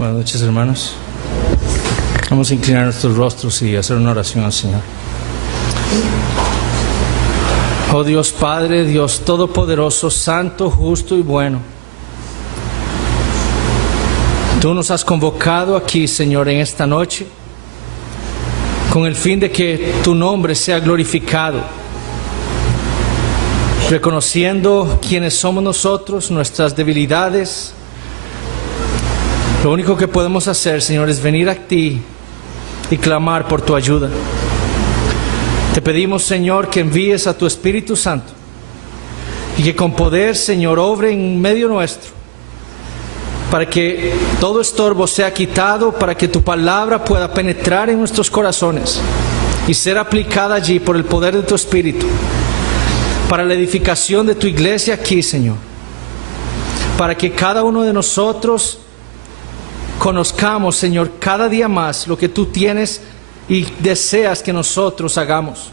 Buenas noches, hermanos. Vamos a inclinar nuestros rostros y hacer una oración al Señor. Oh Dios Padre, Dios Todopoderoso, Santo, Justo y Bueno. Tú nos has convocado aquí, Señor, en esta noche, con el fin de que tu nombre sea glorificado, reconociendo quiénes somos nosotros, nuestras debilidades. Lo único que podemos hacer, Señor, es venir a ti y clamar por tu ayuda. Te pedimos, Señor, que envíes a tu Espíritu Santo y que con poder, Señor, obre en medio nuestro, para que todo estorbo sea quitado, para que tu palabra pueda penetrar en nuestros corazones y ser aplicada allí por el poder de tu Espíritu, para la edificación de tu iglesia aquí, Señor, para que cada uno de nosotros conozcamos, Señor, cada día más lo que tú tienes y deseas que nosotros hagamos.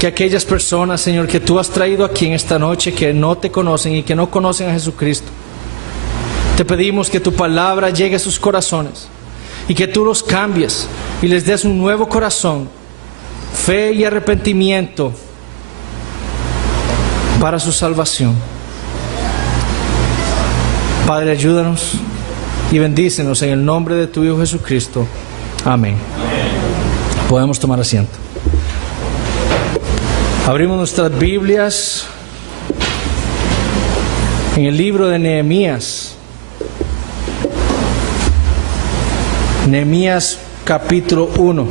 Que aquellas personas, Señor, que tú has traído aquí en esta noche, que no te conocen y que no conocen a Jesucristo, te pedimos que tu palabra llegue a sus corazones y que tú los cambies y les des un nuevo corazón, fe y arrepentimiento para su salvación. Padre, ayúdanos y bendícenos en el nombre de tu Hijo Jesucristo. Amén. Podemos tomar asiento. Abrimos nuestras Biblias en el libro de Nehemías. Nehemías capítulo 1.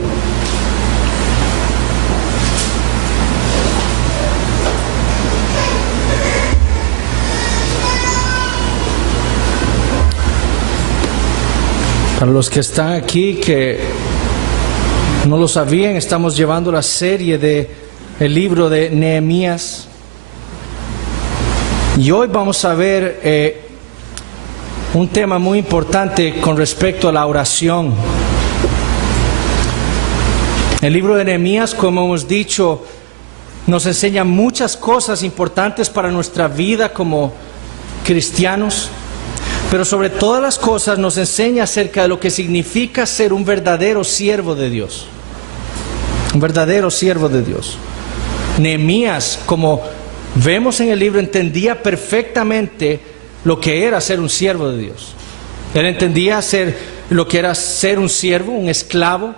Para los que están aquí que no lo sabían, estamos llevando la serie del libro de Nehemías. Y hoy vamos a ver un tema muy importante con respecto a la oración. El libro de Nehemías, como hemos dicho, nos enseña muchas cosas importantes para nuestra vida como cristianos. Pero sobre todas las cosas nos enseña acerca de lo que significa ser un verdadero siervo de Dios. Un verdadero siervo de Dios. Nehemías, como vemos en el libro, entendía perfectamente lo que era ser un siervo de Dios. Él entendía lo que era ser un siervo, un esclavo.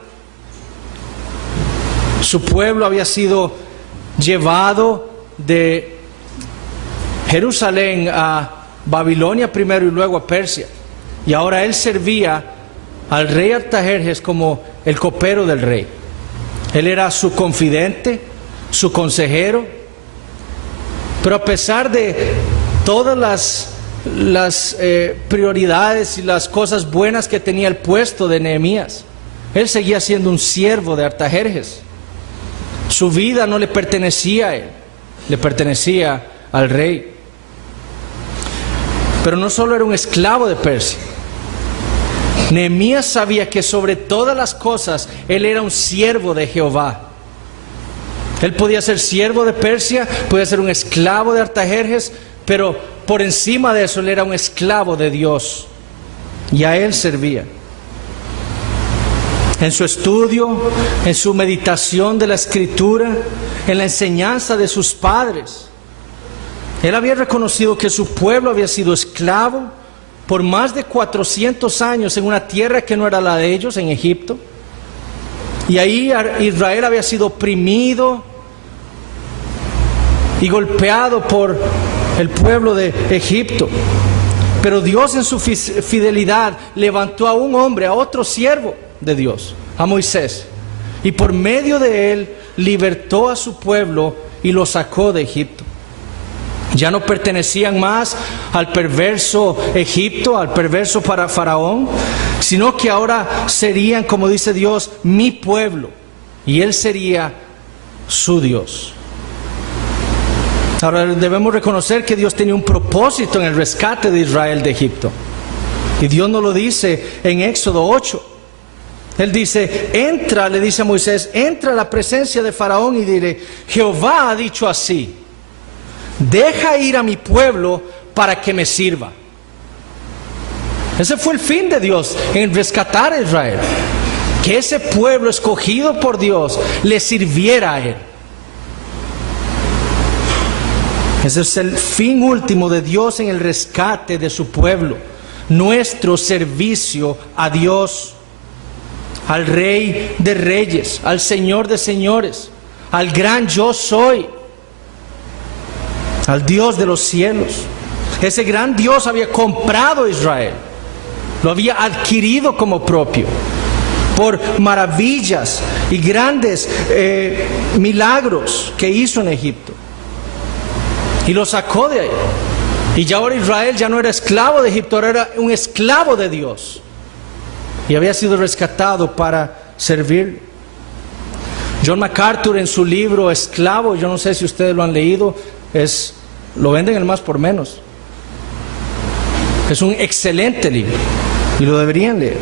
Su pueblo había sido llevado de Jerusalén a Babilonia primero y luego a Persia. Y ahora él servía al rey Artajerjes como el copero del rey. Él era su confidente, su consejero. Pero a pesar de todas las prioridades y las cosas buenas que tenía el puesto de Nehemías, él seguía siendo un siervo de Artajerjes. Su vida no le pertenecía a él, le pertenecía al rey. Pero no solo era un esclavo de Persia. Nehemías sabía que sobre todas las cosas él era un siervo de Jehová. Él podía ser siervo de Persia, podía ser un esclavo de Artajerjes, pero por encima de eso él era un esclavo de Dios. Y a él servía. En su estudio, en su meditación de la Escritura, en la enseñanza de sus padres, él había reconocido que su pueblo había sido esclavo por más de 400 años en una tierra que no era la de ellos, en Egipto. Y ahí Israel había sido oprimido y golpeado por el pueblo de Egipto. Pero Dios en su fidelidad levantó a un hombre, a otro siervo de Dios, a Moisés. Y por medio de él libertó a su pueblo y lo sacó de Egipto. Ya no pertenecían más al perverso Egipto, al perverso Faraón, sino que ahora serían, como dice Dios, mi pueblo, y él sería su Dios. Ahora debemos reconocer que Dios tenía un propósito en el rescate de Israel de Egipto. Y Dios nos lo dice en Éxodo 8. Él dice, entra, le dice a Moisés, entra a la presencia de Faraón y dile, Jehová ha dicho así, deja ir a mi pueblo para que me sirva. Ese fue el fin de Dios en rescatar a Israel. Que ese pueblo escogido por Dios le sirviera a Él. Ese es el fin último de Dios en el rescate de su pueblo. Nuestro servicio a Dios, al Rey de Reyes, al Señor de Señores, al gran yo soy, al Dios de los cielos. Ese gran Dios había comprado a Israel, lo había adquirido como propio por maravillas y grandes milagros que hizo en Egipto, y lo sacó de ahí. Y ya ahora Israel ya no era esclavo de Egipto, ahora era un esclavo de Dios, y había sido rescatado para servir. John MacArthur, en su libro Esclavo, yo no sé si ustedes lo han leído, lo venden el más por menos. Es un excelente libro y lo deberían leer.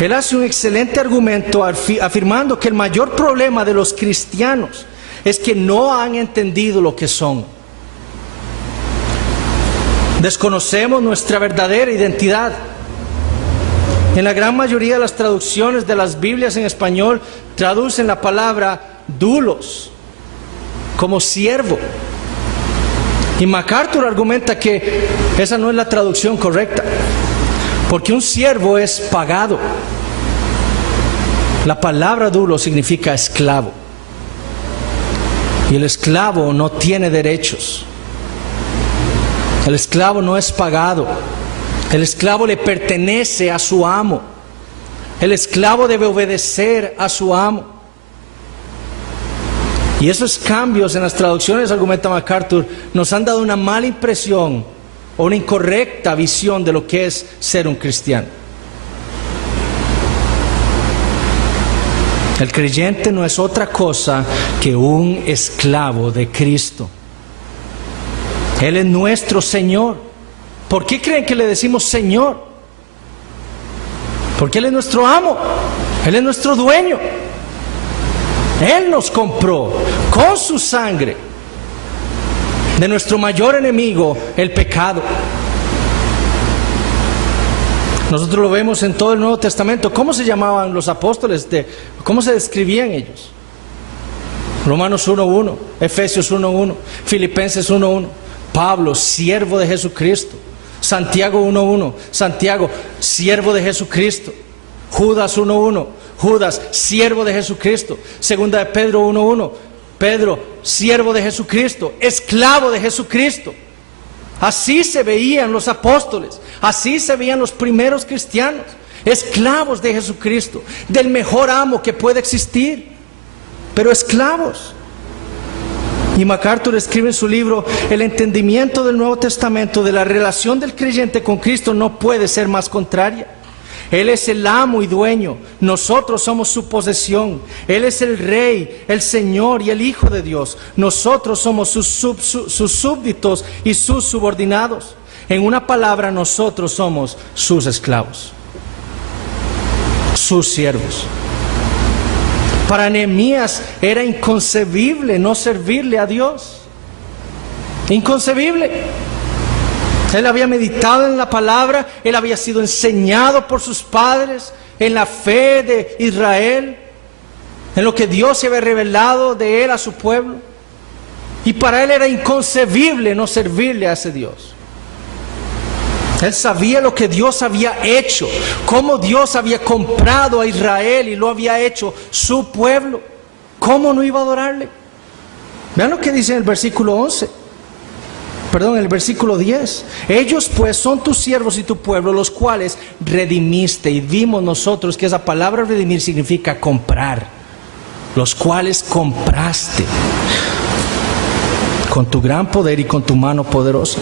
Él hace un excelente argumento afirmando que el mayor problema de los cristianos es que no han entendido lo que son. Desconocemos nuestra verdadera identidad. En la gran mayoría de las traducciones de las Biblias en español traducen la palabra doulos como siervo. Y MacArthur argumenta que esa no es la traducción correcta, porque un siervo es pagado. La palabra doulo significa esclavo, y el esclavo no tiene derechos. El esclavo no es pagado. El esclavo le pertenece a su amo. El esclavo debe obedecer a su amo. Y esos cambios en las traducciones, argumenta MacArthur, nos han dado una mala impresión o una incorrecta visión de lo que es ser un cristiano. El creyente no es otra cosa que un esclavo de Cristo. Él es nuestro Señor. ¿Por qué creen que le decimos Señor? Porque Él es nuestro amo, Él es nuestro dueño. Él nos compró con su sangre de nuestro mayor enemigo, el pecado. Nosotros lo vemos en todo el Nuevo Testamento. ¿Cómo se llamaban los apóstoles? ¿Cómo se describían ellos? Romanos 1:1, Efesios 1:1, Filipenses 1:1. Pablo, siervo de Jesucristo. Santiago 1:1, Santiago, siervo de Jesucristo. Judas 1:1, Judas, siervo de Jesucristo. Segunda de Pedro 1:1, Pedro, siervo de Jesucristo, esclavo de Jesucristo. Así se veían los apóstoles, así se veían los primeros cristianos, esclavos de Jesucristo, del mejor amo que puede existir, pero esclavos. Y MacArthur escribe en su libro: el entendimiento del Nuevo Testamento de la relación del creyente con Cristo no puede ser más contraria. Él es el amo y dueño, nosotros somos su posesión. Él es el Rey, el Señor y el Hijo de Dios. Nosotros somos sus súbditos y sus subordinados. En una palabra, nosotros somos sus esclavos, sus siervos. Para Nehemías era inconcebible no servirle a Dios. Inconcebible. Él había meditado en la palabra, él había sido enseñado por sus padres en la fe de Israel, en lo que Dios se había revelado de él a su pueblo. Y para él era inconcebible no servirle a ese Dios. Él sabía lo que Dios había hecho, cómo Dios había comprado a Israel y lo había hecho su pueblo. ¿Cómo no iba a adorarle? Vean lo que dice en el versículo 11. Perdón, en el versículo 10. Ellos pues son tus siervos y tu pueblo, los cuales redimiste. Y vimos nosotros que esa palabra redimir significa comprar. Los cuales compraste con tu gran poder y con tu mano poderosa.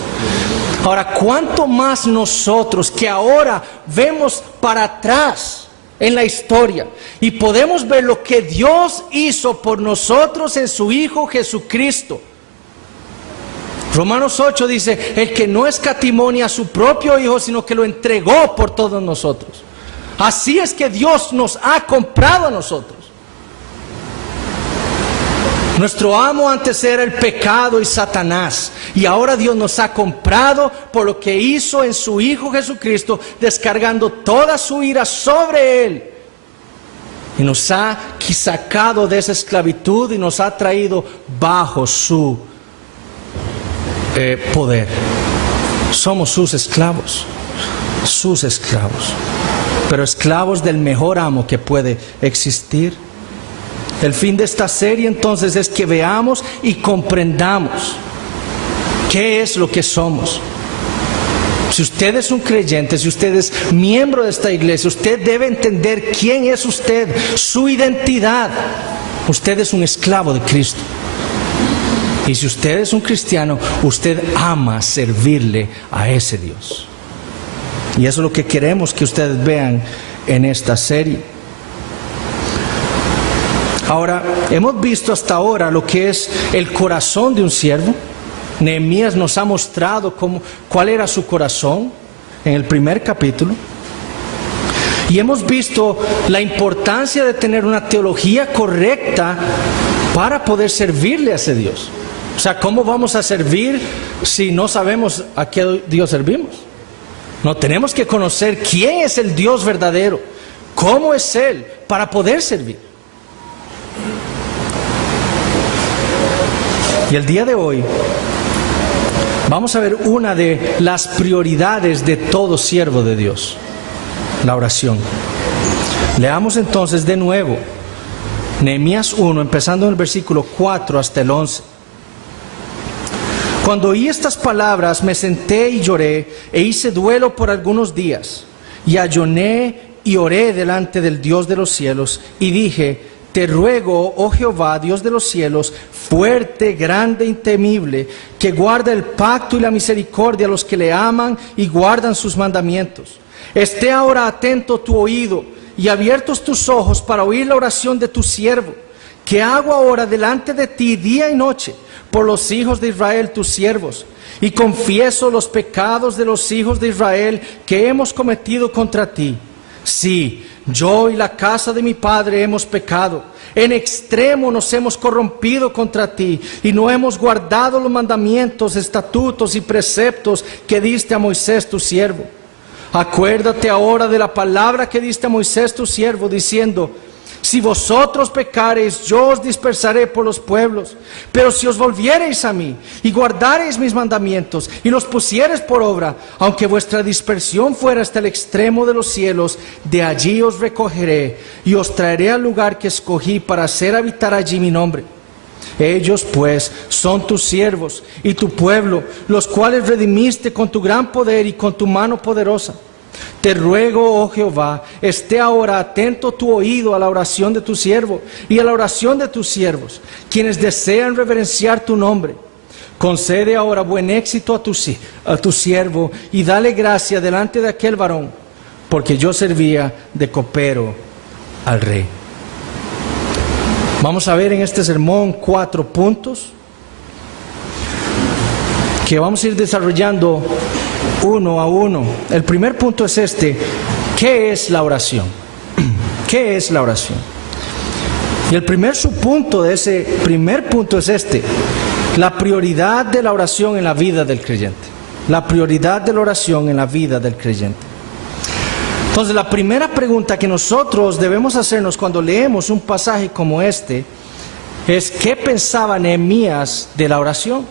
Ahora, ¿cuánto más nosotros que ahora vemos para atrás en la historia y podemos ver lo que Dios hizo por nosotros en su Hijo Jesucristo? Romanos 8 dice: el que no escatimó ni a su propio Hijo, sino que lo entregó por todos nosotros. Así es que Dios nos ha comprado a nosotros. Nuestro amo antes era el pecado y Satanás, y ahora Dios nos ha comprado por lo que hizo en su Hijo Jesucristo, descargando toda su ira sobre Él, y nos ha sacado de esa esclavitud y nos ha traído bajo su poder. Somos sus esclavos, pero esclavos del mejor amo que puede existir. El fin de esta serie entonces es que veamos y comprendamos qué es lo que somos. Si usted es un creyente, si usted es miembro de esta iglesia, usted debe entender quién es usted, su identidad. Usted es un esclavo de Cristo. Y si usted es un cristiano, usted ama servirle a ese Dios. Y eso es lo que queremos que ustedes vean en esta serie. Ahora, hemos visto hasta ahora lo que es el corazón de un siervo. Nehemías nos ha mostrado cuál era su corazón en el primer capítulo. Y hemos visto la importancia de tener una teología correcta para poder servirle a ese Dios. O sea, ¿cómo vamos a servir si no sabemos a qué Dios servimos? No, tenemos que conocer quién es el Dios verdadero, cómo es Él, para poder servir. Y el día de hoy vamos a ver una de las prioridades de todo siervo de Dios: la oración. Leamos entonces de nuevo Nehemías 1, empezando en el versículo 4 hasta el 11. Cuando oí estas palabras, me senté y lloré, e hice duelo por algunos días, y ayuné y oré delante del Dios de los cielos, y dije: te ruego, oh Jehová, Dios de los cielos, fuerte, grande y temible, que guarda el pacto y la misericordia a los que le aman y guardan sus mandamientos. Esté ahora atento tu oído y abiertos tus ojos para oír la oración de tu siervo, que hago ahora delante de ti día y noche por los hijos de Israel, tus siervos, y confieso los pecados de los hijos de Israel que hemos cometido contra ti. Sí, yo y la casa de mi padre hemos pecado. En extremo nos hemos corrompido contra ti y no hemos guardado los mandamientos, estatutos y preceptos que diste a Moisés tu siervo. Acuérdate ahora de la palabra que diste a Moisés tu siervo, diciendo: si vosotros pecareis, yo os dispersaré por los pueblos. Pero si os volviereis a mí y guardareis mis mandamientos y los pusiereis por obra, aunque vuestra dispersión fuera hasta el extremo de los cielos, de allí os recogeré y os traeré al lugar que escogí para hacer habitar allí mi nombre. Ellos pues son tus siervos y tu pueblo, los cuales redimiste con tu gran poder y con tu mano poderosa. Te ruego, oh Jehová, esté ahora atento tu oído a la oración de tu siervo y a la oración de tus siervos, quienes desean reverenciar tu nombre. Concede ahora buen éxito a tu siervo y dale gracia delante de aquel varón, porque yo servía de copero al rey. Vamos a ver en este sermón 4 puntos que vamos a ir desarrollando uno a uno. El primer punto es este: ¿qué es la oración? ¿Qué es la oración? Y el primer subpunto de ese primer punto es este: la prioridad de la oración en la vida del creyente. La prioridad de la oración en la vida del creyente. Entonces, la primera pregunta que nosotros debemos hacernos cuando leemos un pasaje como este es: ¿qué pensaba Nehemías de la oración?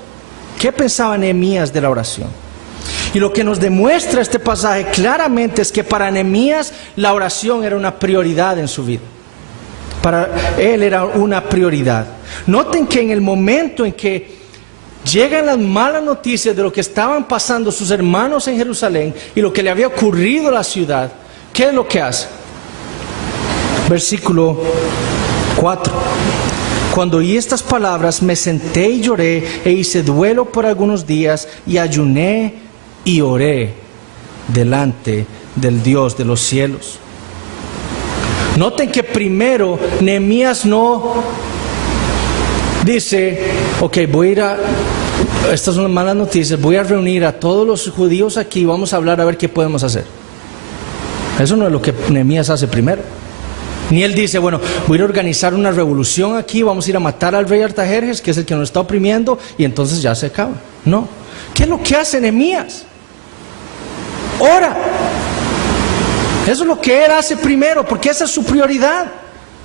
¿Qué pensaba Nehemías de la oración? Y lo que nos demuestra este pasaje claramente es que para Nehemías la oración era una prioridad en su vida. Para él era una prioridad. Noten que en el momento en que llegan las malas noticias de lo que estaban pasando sus hermanos en Jerusalén y lo que le había ocurrido a la ciudad, ¿qué es lo que hace? Versículo 4. Cuando oí estas palabras, me senté y lloré, e hice duelo por algunos días, y ayuné y oré delante del Dios de los cielos. Noten que primero Nehemías no dice: ok, estas son las malas noticias, voy a reunir a todos los judíos aquí, vamos a hablar a ver qué podemos hacer. Eso no es lo que Nehemías hace primero. Ni él dice, bueno, voy a ir a organizar una revolución aquí, vamos a ir a matar al rey Artajerjes, que es el que nos está oprimiendo, y entonces ya se acaba. No. ¿Qué es lo que hace Nehemías? Ora. Eso es lo que él hace primero, porque esa es su prioridad.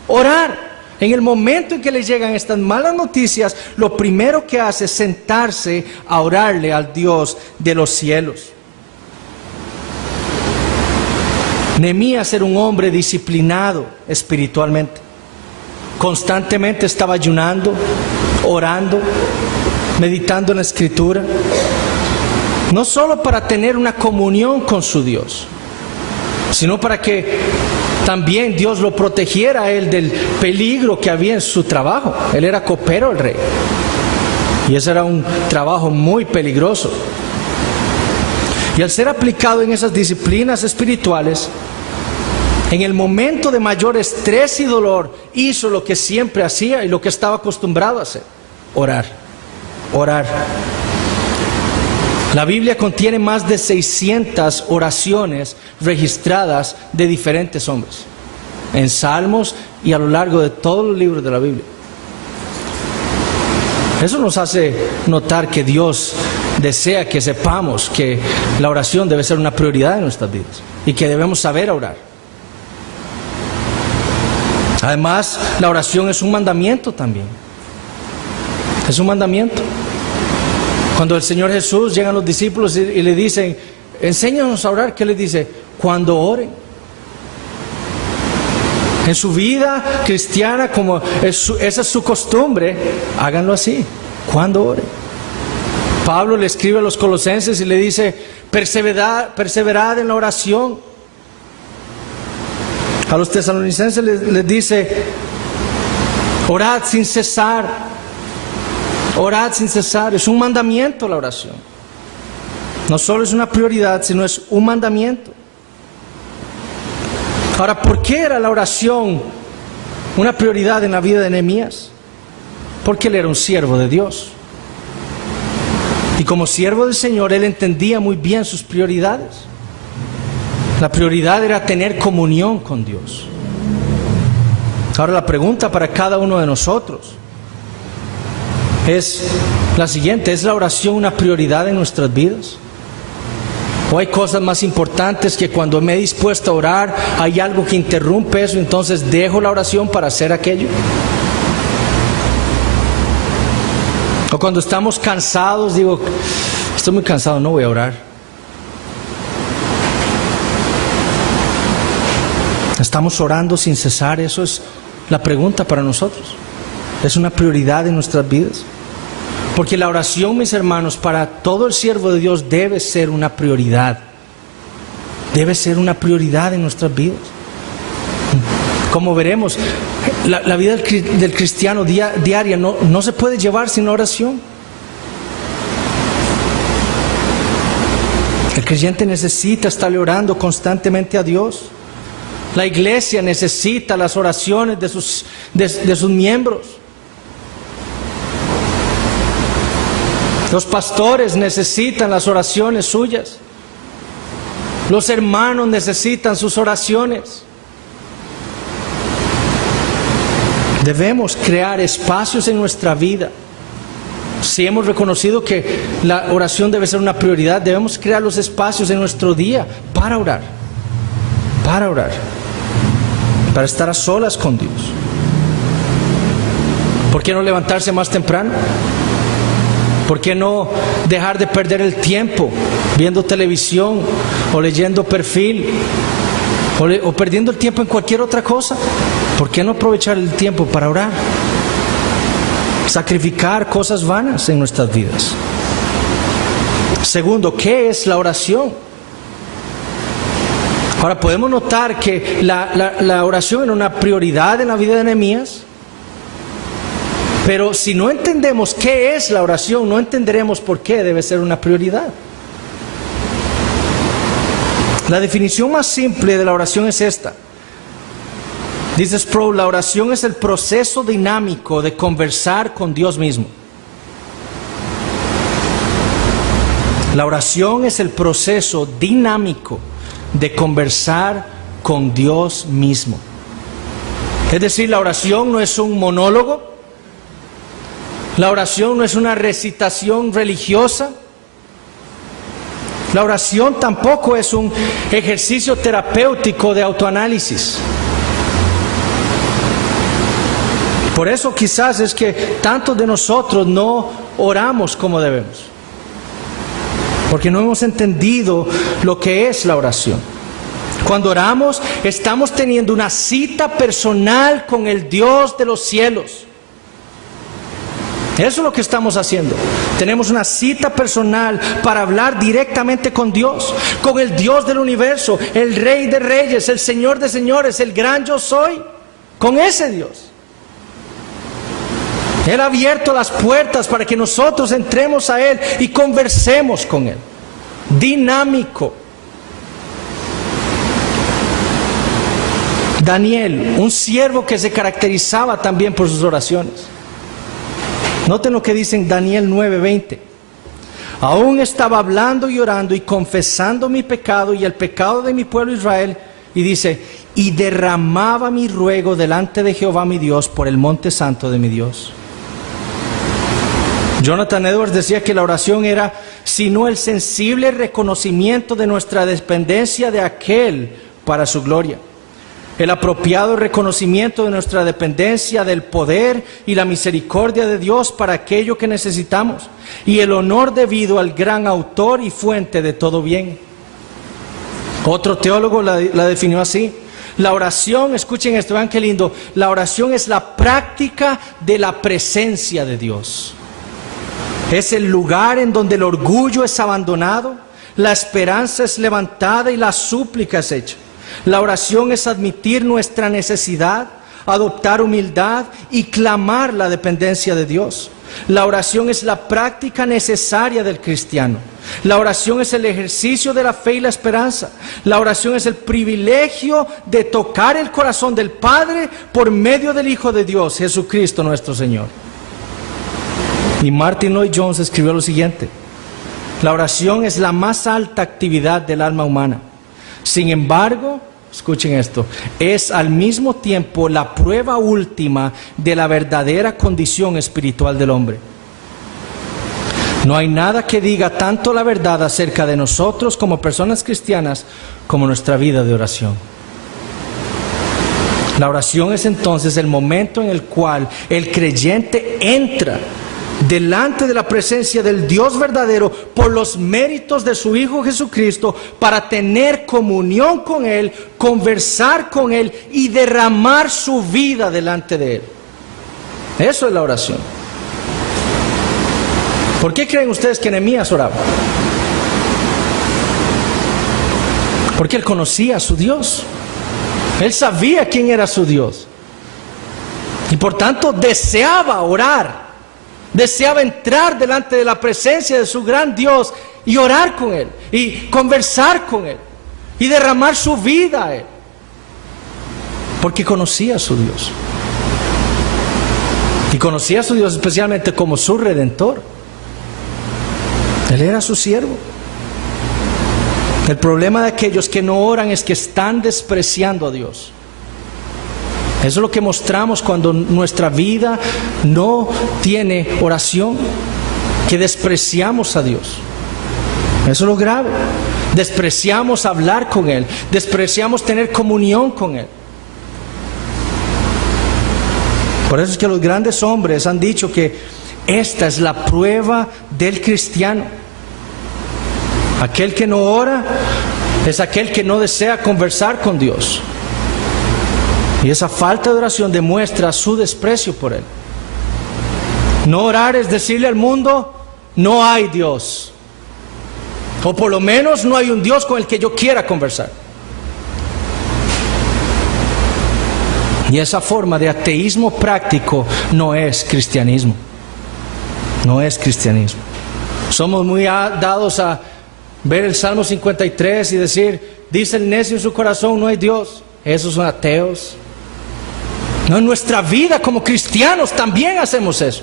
Orar. En el momento en que le llegan estas malas noticias, lo primero que hace es sentarse a orarle al Dios de los cielos. Nehemías era un hombre disciplinado espiritualmente. Constantemente estaba ayunando, orando, meditando en la Escritura. No solo para tener una comunión con su Dios, sino para que también Dios lo protegiera a él del peligro que había en su trabajo. Él era copero del rey. Y ese era un trabajo muy peligroso. Y al ser aplicado en esas disciplinas espirituales, en el momento de mayor estrés y dolor, hizo lo que siempre hacía y lo que estaba acostumbrado a hacer: orar, orar. La Biblia contiene más de 600 oraciones registradas de diferentes hombres, en Salmos y a lo largo de todos los libros de la Biblia. Eso nos hace notar que Dios desea que sepamos que la oración debe ser una prioridad en nuestras vidas y que debemos saber orar. Además, la oración es un mandamiento también. Es un mandamiento. Cuando el Señor Jesús, llegan los discípulos y le dicen, enséñanos a orar, ¿qué les dice? Cuando oren. En su vida cristiana, como esa es su costumbre, háganlo así, cuando oren. Pablo le escribe a los colosenses y le dice, perseverad en la oración. A los tesalonicenses les dice, orad sin cesar. Orad sin cesar. Es un mandamiento la oración. No solo es una prioridad, sino es un mandamiento. Ahora, ¿por qué era la oración una prioridad en la vida de Nehemías? Porque él era un siervo de Dios. Y como siervo del Señor, él entendía muy bien sus prioridades. La prioridad era tener comunión con Dios. Ahora la pregunta para cada uno de nosotros es la siguiente: ¿es la oración una prioridad en nuestras vidas? ¿O hay cosas más importantes que cuando me he dispuesto a orar hay algo que interrumpe eso, entonces dejo la oración para hacer aquello? O cuando estamos cansados, digo, estoy muy cansado, no voy a orar. ¿Estamos orando sin cesar? Eso es la pregunta para nosotros. Es una prioridad en nuestras vidas. Porque la oración, mis hermanos, para todo el siervo de Dios debe ser una prioridad. Debe ser una prioridad en nuestras vidas. Como veremos, la vida del cristiano diaria no se puede llevar sin la oración. El creyente necesita estarle orando constantemente a Dios. La iglesia necesita las oraciones de sus miembros. Los pastores necesitan las oraciones suyas. Los hermanos necesitan sus oraciones. Debemos crear espacios en nuestra vida. Si hemos reconocido que la oración debe ser una prioridad, debemos crear los espacios en nuestro día para orar. Para orar. Para estar a solas con Dios. ¿Por qué no levantarse más temprano? ¿Por qué no dejar de perder el tiempo viendo televisión o leyendo perfil o perdiendo el tiempo en cualquier otra cosa? ¿Por qué no aprovechar el tiempo para orar? Sacrificar cosas vanas en nuestras vidas. Segundo, ¿qué es la oración? Ahora podemos notar que la oración era una prioridad en la vida de Nehemías. Pero si no entendemos qué es la oración, no entenderemos por qué debe ser una prioridad. La definición más simple de la oración es esta. Dice Sproul, la oración es el proceso dinámico de conversar con Dios mismo. La oración es el proceso dinámico de conversar con Dios mismo. Es decir, la oración no es un monólogo, la oración no es una recitación religiosa, la oración tampoco es un ejercicio terapéutico de autoanálisis. Por eso quizás es que tantos de nosotros no oramos como debemos, porque no hemos entendido lo que es la oración. Cuando oramos, estamos teniendo una cita personal con el Dios de los cielos. Eso es lo que estamos haciendo. Tenemos una cita personal para hablar directamente con Dios, con el Dios del universo, el Rey de Reyes, el Señor de Señores, el gran yo soy, con ese Dios. Él ha abierto las puertas para que nosotros entremos a Él y conversemos con Él. Dinámico. Daniel, un siervo que se caracterizaba también por sus oraciones. Noten lo que dice en Daniel 9:20. Aún estaba hablando y orando y confesando mi pecado y el pecado de mi pueblo Israel. Y dice, y derramaba mi ruego delante de Jehová mi Dios por el monte santo de mi Dios. Jonathan Edwards decía que la oración era, sino el sensible reconocimiento de nuestra dependencia de aquel para su gloria. El apropiado reconocimiento de nuestra dependencia del poder y la misericordia de Dios para aquello que necesitamos. Y el honor debido al gran autor y fuente de todo bien. Otro teólogo la definió así. La oración, escuchen esto, vean qué lindo. La oración es la práctica de la presencia de Dios. Es el lugar en donde el orgullo es abandonado, la esperanza es levantada y la súplica es hecha. La oración es admitir nuestra necesidad, adoptar humildad y clamar la dependencia de Dios. La oración es la práctica necesaria del cristiano. La oración es el ejercicio de la fe y la esperanza. La oración es el privilegio de tocar el corazón del Padre por medio del Hijo de Dios, Jesucristo nuestro Señor. Y Martin Lloyd-Jones escribió lo siguiente: la oración es la más alta actividad del alma humana. Sin embargo, escuchen esto, es al mismo tiempo la prueba última de la verdadera condición espiritual del hombre. No hay nada que diga tanto la verdad acerca de nosotros como personas cristianas como nuestra vida de oración. La oración es entonces el momento en el cual el creyente entra delante de la presencia del Dios verdadero por los méritos de su Hijo Jesucristo, para tener comunión con Él, conversar con Él y derramar su vida delante de Él. Eso es la oración. ¿Por qué creen ustedes que Nehemías oraba? Porque él conocía a su Dios. Él sabía quién era su Dios. Y por tanto deseaba orar. Deseaba entrar delante de la presencia de su gran Dios y orar con Él, y conversar con Él, y derramar su vida a Él, porque conocía a su Dios. Y conocía a su Dios especialmente como su Redentor. Él era su siervo. El problema de aquellos que no oran es que están despreciando a Dios. Eso es lo que mostramos cuando nuestra vida no tiene oración, que despreciamos a Dios. Eso es lo grave. Despreciamos hablar con Él, despreciamos tener comunión con Él. Por eso es que los grandes hombres han dicho que esta es la prueba del cristiano. Aquel que no ora es aquel que no desea conversar con Dios. Y esa falta de oración demuestra su desprecio por Él. No orar es decirle al mundo, no hay Dios. O por lo menos no hay un Dios con el que yo quiera conversar. Y esa forma de ateísmo práctico no es cristianismo. No es cristianismo. Somos muy dados a ver el Salmo 53 y decir, dice el necio en su corazón, no hay Dios. Esos son ateos. No, en nuestra vida como cristianos también hacemos eso.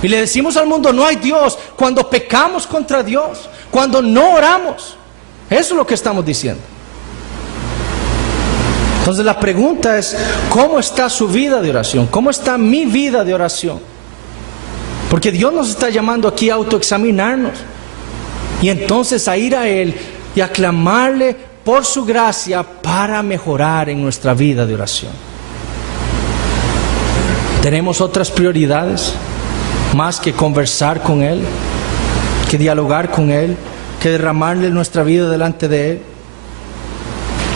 Y le decimos al mundo, no hay Dios, cuando pecamos contra Dios, cuando no oramos. Eso es lo que estamos diciendo. Entonces la pregunta es, ¿cómo está su vida de oración? ¿Cómo está mi vida de oración? Porque Dios nos está llamando aquí a autoexaminarnos y entonces a ir a Él y a clamarle por su gracia para mejorar en nuestra vida de oración. ¿Tenemos otras prioridades más que conversar con Él, que dialogar con Él, que derramarle nuestra vida delante de Él?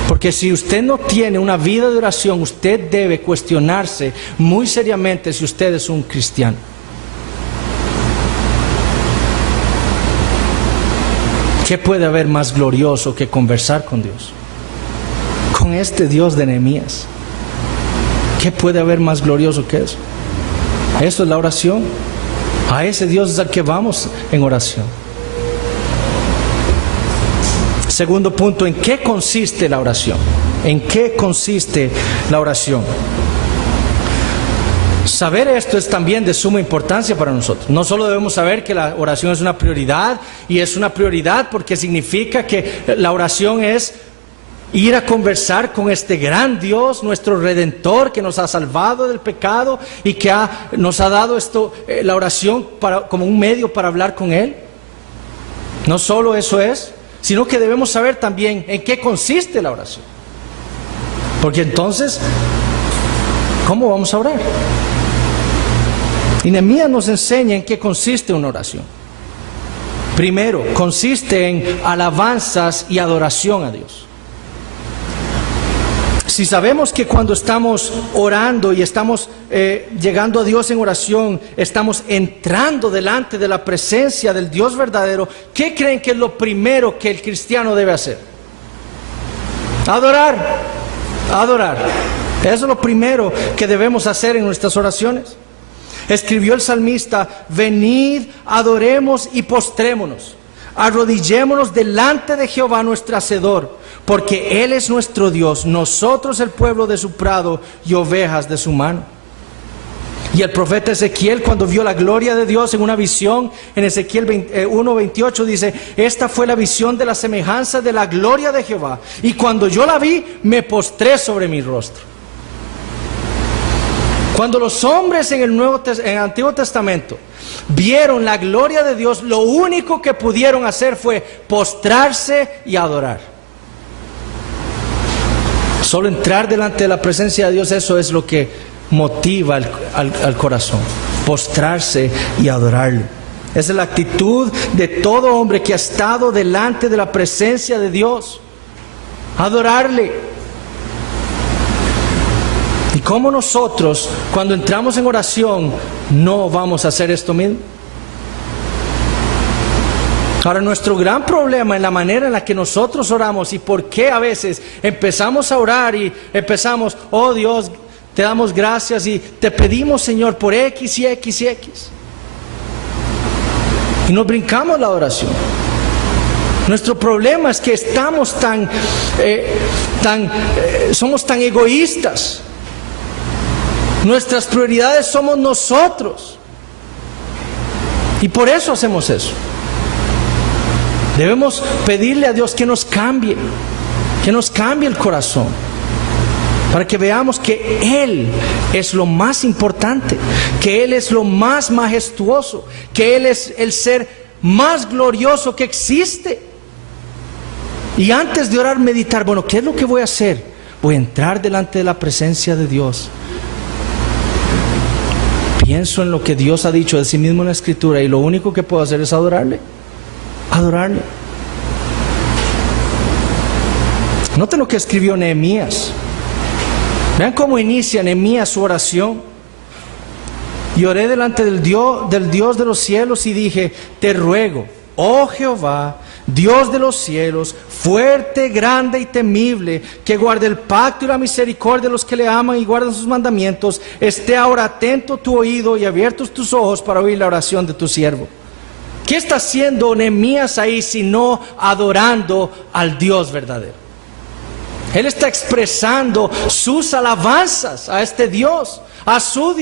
Porque si usted no tiene una vida de oración, usted debe cuestionarse muy seriamente si usted es un cristiano. ¿Qué puede haber más glorioso que conversar con Dios? Con este Dios de Nehemías. ¿Qué puede haber más glorioso que eso? Eso es la oración. A ese Dios es al que vamos en oración. Segundo punto, ¿en qué consiste la oración? ¿En qué consiste la oración? Saber esto es también de suma importancia para nosotros. No solo debemos saber que la oración es una prioridad, y es una prioridad porque significa que la oración es ir a conversar con este gran Dios, nuestro Redentor, que nos ha salvado del pecado y que nos ha dado la oración como un medio para hablar con Él. No solo eso es, sino que debemos saber también en qué consiste la oración. Porque entonces, ¿cómo vamos a orar? Y Nehemías nos enseña en qué consiste una oración. Primero, consiste en alabanzas y adoración a Dios. Si sabemos que cuando estamos orando y estamos llegando a Dios en oración, estamos entrando delante de la presencia del Dios verdadero, ¿qué creen que es lo primero que el cristiano debe hacer? Adorar. Adorar. Eso es lo primero que debemos hacer en nuestras oraciones. Escribió el salmista: venid, adoremos y postrémonos, arrodillémonos delante de Jehová nuestro Hacedor, porque Él es nuestro Dios, nosotros el pueblo de su prado y ovejas de su mano. Y el profeta Ezequiel, cuando vio la gloria de Dios en una visión, en Ezequiel 1:28 dice: esta fue la visión de la semejanza de la gloria de Jehová, y cuando yo la vi, me postré sobre mi rostro. Cuando los hombres en el Antiguo Testamento vieron la gloria de Dios, lo único que pudieron hacer fue postrarse y adorar. Solo entrar delante de la presencia de Dios, eso es lo que motiva al corazón, postrarse y adorarlo. Esa es la actitud de todo hombre que ha estado delante de la presencia de Dios, adorarle. ¿Y cómo nosotros, cuando entramos en oración, no vamos a hacer esto mismo? Ahora, nuestro gran problema en la manera en la que nosotros oramos y por qué a veces empezamos a orar y empezamos: oh Dios, te damos gracias y te pedimos, Señor, por X y X y X. Y nos brincamos la oración. Nuestro problema es que estamos somos tan egoístas. Nuestras prioridades somos nosotros. Y por eso hacemos eso. Debemos pedirle a Dios que nos cambie el corazón, para que veamos que Él es lo más importante, que Él es lo más majestuoso, que Él es el ser más glorioso que existe. Y antes de orar, meditar: bueno, ¿qué es lo que voy a hacer? Voy a entrar delante de la presencia de Dios. Pienso en lo que Dios ha dicho de sí mismo en la Escritura, y lo único que puedo hacer es adorarle. Adorarle. Noten lo que escribió Nehemías. Vean cómo inicia Nehemías su oración. Y oré delante del Dios de los cielos y dije: te ruego, oh Jehová, Dios de los cielos, fuerte, grande y temible, que guarde el pacto y la misericordia de los que le aman y guardan sus mandamientos, esté ahora atento tu oído y abiertos tus ojos para oír la oración de tu siervo. ¿Qué está haciendo Nehemías ahí sino adorando al Dios verdadero? Él está expresando sus alabanzas a este Dios, a su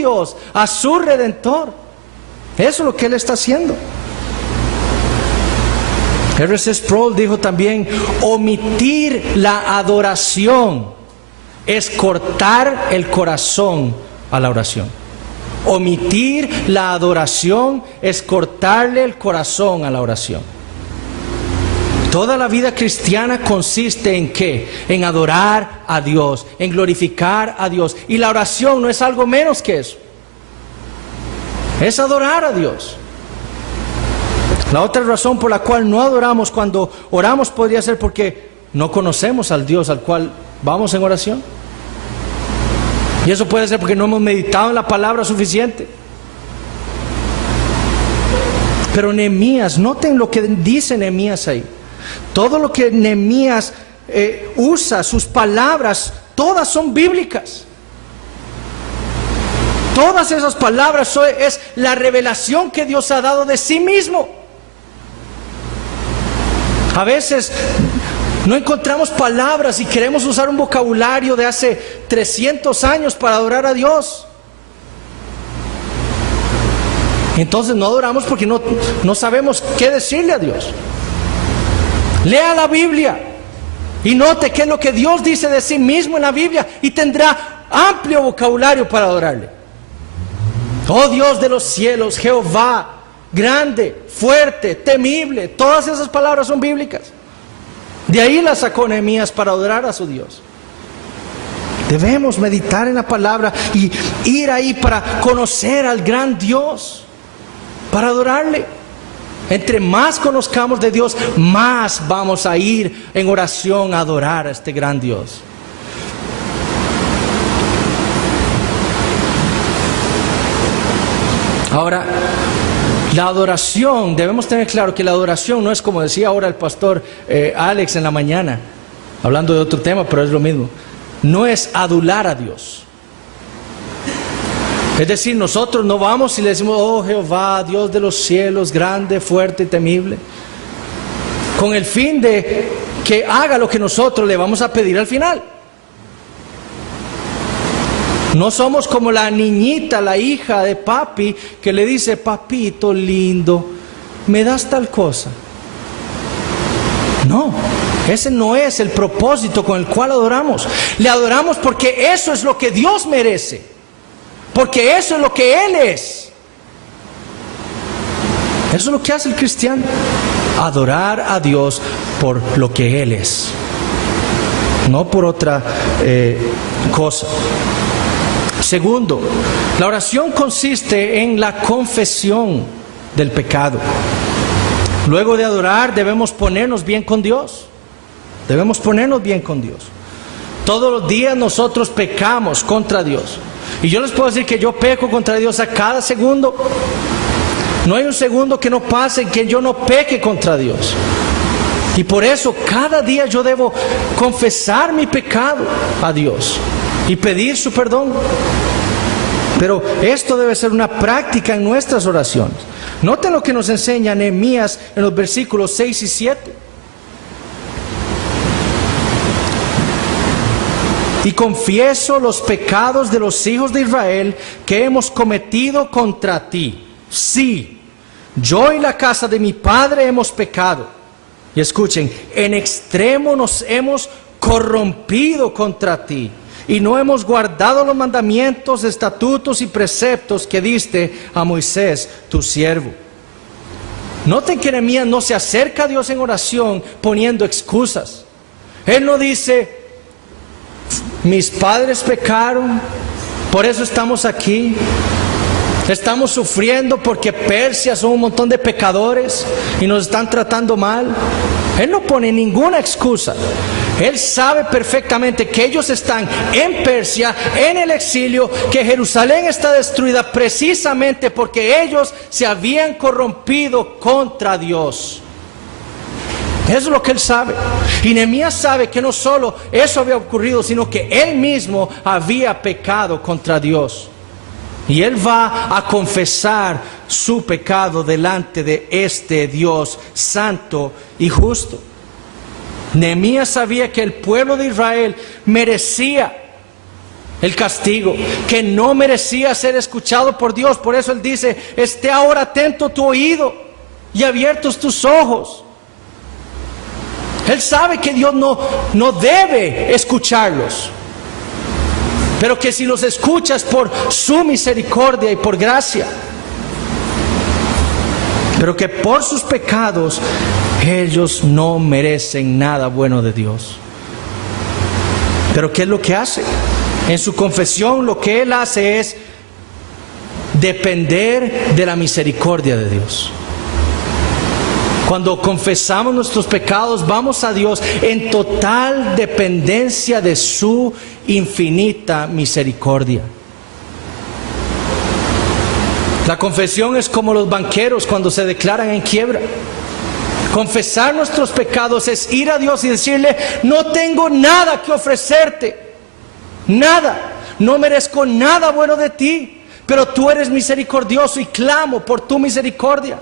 Redentor. Eso es lo que él está haciendo. R.C. Sproul dijo también: omitir la adoración es cortar el corazón a la oración. Omitir la adoración es cortarle el corazón a la oración. Toda la vida cristiana consiste en ¿qué? En adorar a Dios, en glorificar a Dios. Y la oración no es algo menos que eso. Es adorar a Dios. La otra razón por la cual no adoramos cuando oramos podría ser porque no conocemos al Dios al cual vamos en oración. Y eso puede ser porque no hemos meditado en la palabra suficiente. Pero Nehemías, noten lo que dice Nehemías ahí. Todo lo que Nehemías usa, sus palabras, todas son bíblicas. Todas esas palabras es la revelación que Dios ha dado de sí mismo. A veces no encontramos palabras y queremos usar un vocabulario de hace 300 años para adorar a Dios. Entonces no adoramos porque no sabemos qué decirle a Dios. Lea la Biblia y note qué es lo que Dios dice de sí mismo en la Biblia y tendrá amplio vocabulario para adorarle. Oh Dios de los cielos, Jehová, grande, fuerte, temible. Todas esas palabras son bíblicas. De ahí las sacó Nehemías para adorar a su Dios. Debemos meditar en la palabra y ir ahí para conocer al gran Dios, para adorarle. Entre más conozcamos de Dios, más vamos a ir en oración a adorar a este gran Dios. Ahora, la adoración, debemos tener claro que la adoración no es como decía ahora el pastor Alex en la mañana, hablando de otro tema, pero es lo mismo. No es adular a Dios. Es decir, nosotros no vamos y le decimos, oh Jehová, Dios de los cielos, grande, fuerte y temible, con el fin de que haga lo que nosotros le vamos a pedir al final. No somos como la niñita, la hija de papi, que le dice, papito lindo, ¿me das tal cosa? No, ese no es el propósito con el cual adoramos. Le adoramos porque eso es lo que Dios merece. Porque eso es lo que Él es. Eso es lo que hace el cristiano. Adorar a Dios por lo que Él es. No por otra cosa. Segundo, la oración consiste en la confesión del pecado. Luego de adorar debemos ponernos bien con Dios. Debemos ponernos bien con Dios. Todos los días nosotros pecamos contra Dios. Y yo les puedo decir que yo peco contra Dios a cada segundo. No hay un segundo que no pase en que yo no peque contra Dios. Y por eso cada día yo debo confesar mi pecado a Dios y pedir su perdón. Pero esto debe ser una práctica en nuestras oraciones. Noten lo que nos enseña Nehemías en los versículos 6 y 7. Y confieso los pecados de los hijos de Israel que hemos cometido contra ti. Sí, yo y la casa de mi padre hemos pecado. Y escuchen, en extremo nos hemos corrompido contra ti. Y no hemos guardado los mandamientos, estatutos y preceptos que diste a Moisés, tu siervo. Noten que Nehemías no se acerca a Dios en oración poniendo excusas. Él no dice, mis padres pecaron, por eso estamos aquí. Estamos sufriendo porque Persia son un montón de pecadores y nos están tratando mal. Él no pone ninguna excusa. Él sabe perfectamente que ellos están en Persia, en el exilio, que Jerusalén está destruida precisamente porque ellos se habían corrompido contra Dios. Eso es lo que él sabe. Y Nehemías sabe que no solo eso había ocurrido, sino que él mismo había pecado contra Dios. Y él va a confesar su pecado delante de este Dios santo y justo. Nehemías sabía que el pueblo de Israel merecía el castigo, que no merecía ser escuchado por Dios. Por eso él dice, esté ahora atento tu oído y abiertos tus ojos. Él sabe que Dios no debe escucharlos. pero que si los escuchas por su misericordia y por gracia, pero que por sus pecados ellos no merecen nada bueno de Dios. Pero ¿qué es lo que hace? En su confesión lo que él hace es depender de la misericordia de Dios. Cuando confesamos nuestros pecados, vamos a Dios en total dependencia de su infinita misericordia. La confesión es como los banqueros cuando se declaran en quiebra. Confesar nuestros pecados es ir a Dios y decirle: no tengo nada que ofrecerte, nada, no merezco nada bueno de ti, pero tú eres misericordioso y clamo por tu misericordia.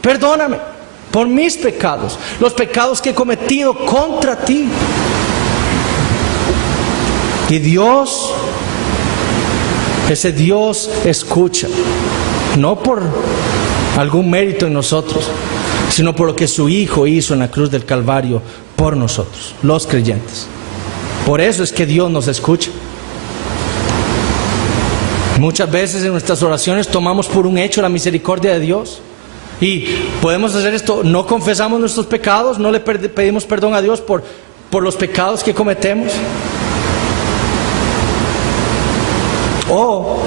Perdóname por mis pecados, los pecados que he cometido contra ti. Y Dios, ese Dios escucha, no por algún mérito en nosotros, sino por lo que su Hijo hizo en la cruz del Calvario por nosotros, los creyentes. Por eso es que Dios nos escucha. Muchas veces en nuestras oraciones tomamos por un hecho la misericordia de Dios. Y podemos hacer esto: no confesamos nuestros pecados, no le pedimos perdón a Dios por los pecados que cometemos. O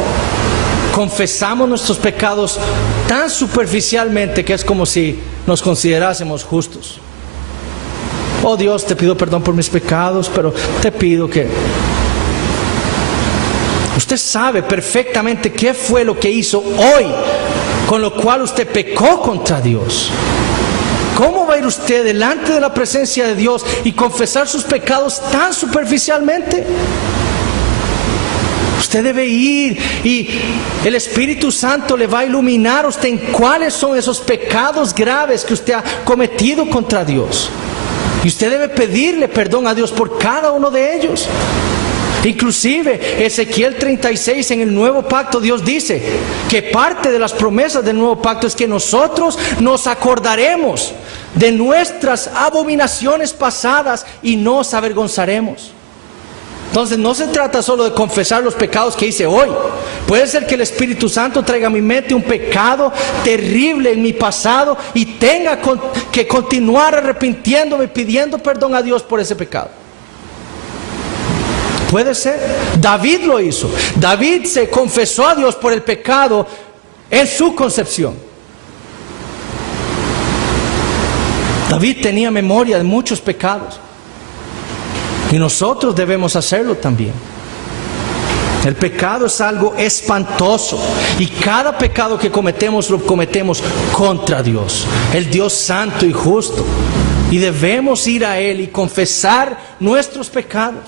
confesamos nuestros pecados tan superficialmente que es como si nos considerásemos justos. Oh Dios, te pido perdón por mis pecados, pero te pido que... Usted sabe perfectamente qué fue lo que hizo hoy, con lo cual usted pecó contra Dios. ¿Cómo va a ir usted delante de la presencia de Dios y confesar sus pecados tan superficialmente? Usted debe ir y el Espíritu Santo le va a iluminar a usted en cuáles son esos pecados graves que usted ha cometido contra Dios. Y usted debe pedirle perdón a Dios por cada uno de ellos. Inclusive Ezequiel 36, en el Nuevo Pacto, Dios dice que parte de las promesas del Nuevo Pacto es que nosotros nos acordaremos de nuestras abominaciones pasadas y nos avergonzaremos. Entonces no se trata solo de confesar los pecados que hice hoy. Puede ser que el Espíritu Santo traiga a mi mente un pecado terrible en mi pasado y tenga que continuar arrepintiéndome y pidiendo perdón a Dios por ese pecado. Puede ser. David lo hizo. David se confesó a Dios por el pecado en su concepción. David tenía memoria de muchos pecados. Y nosotros debemos hacerlo también. El pecado es algo espantoso. Y cada pecado que cometemos, lo cometemos contra Dios, el Dios santo y justo. Y debemos ir a Él y confesar nuestros pecados.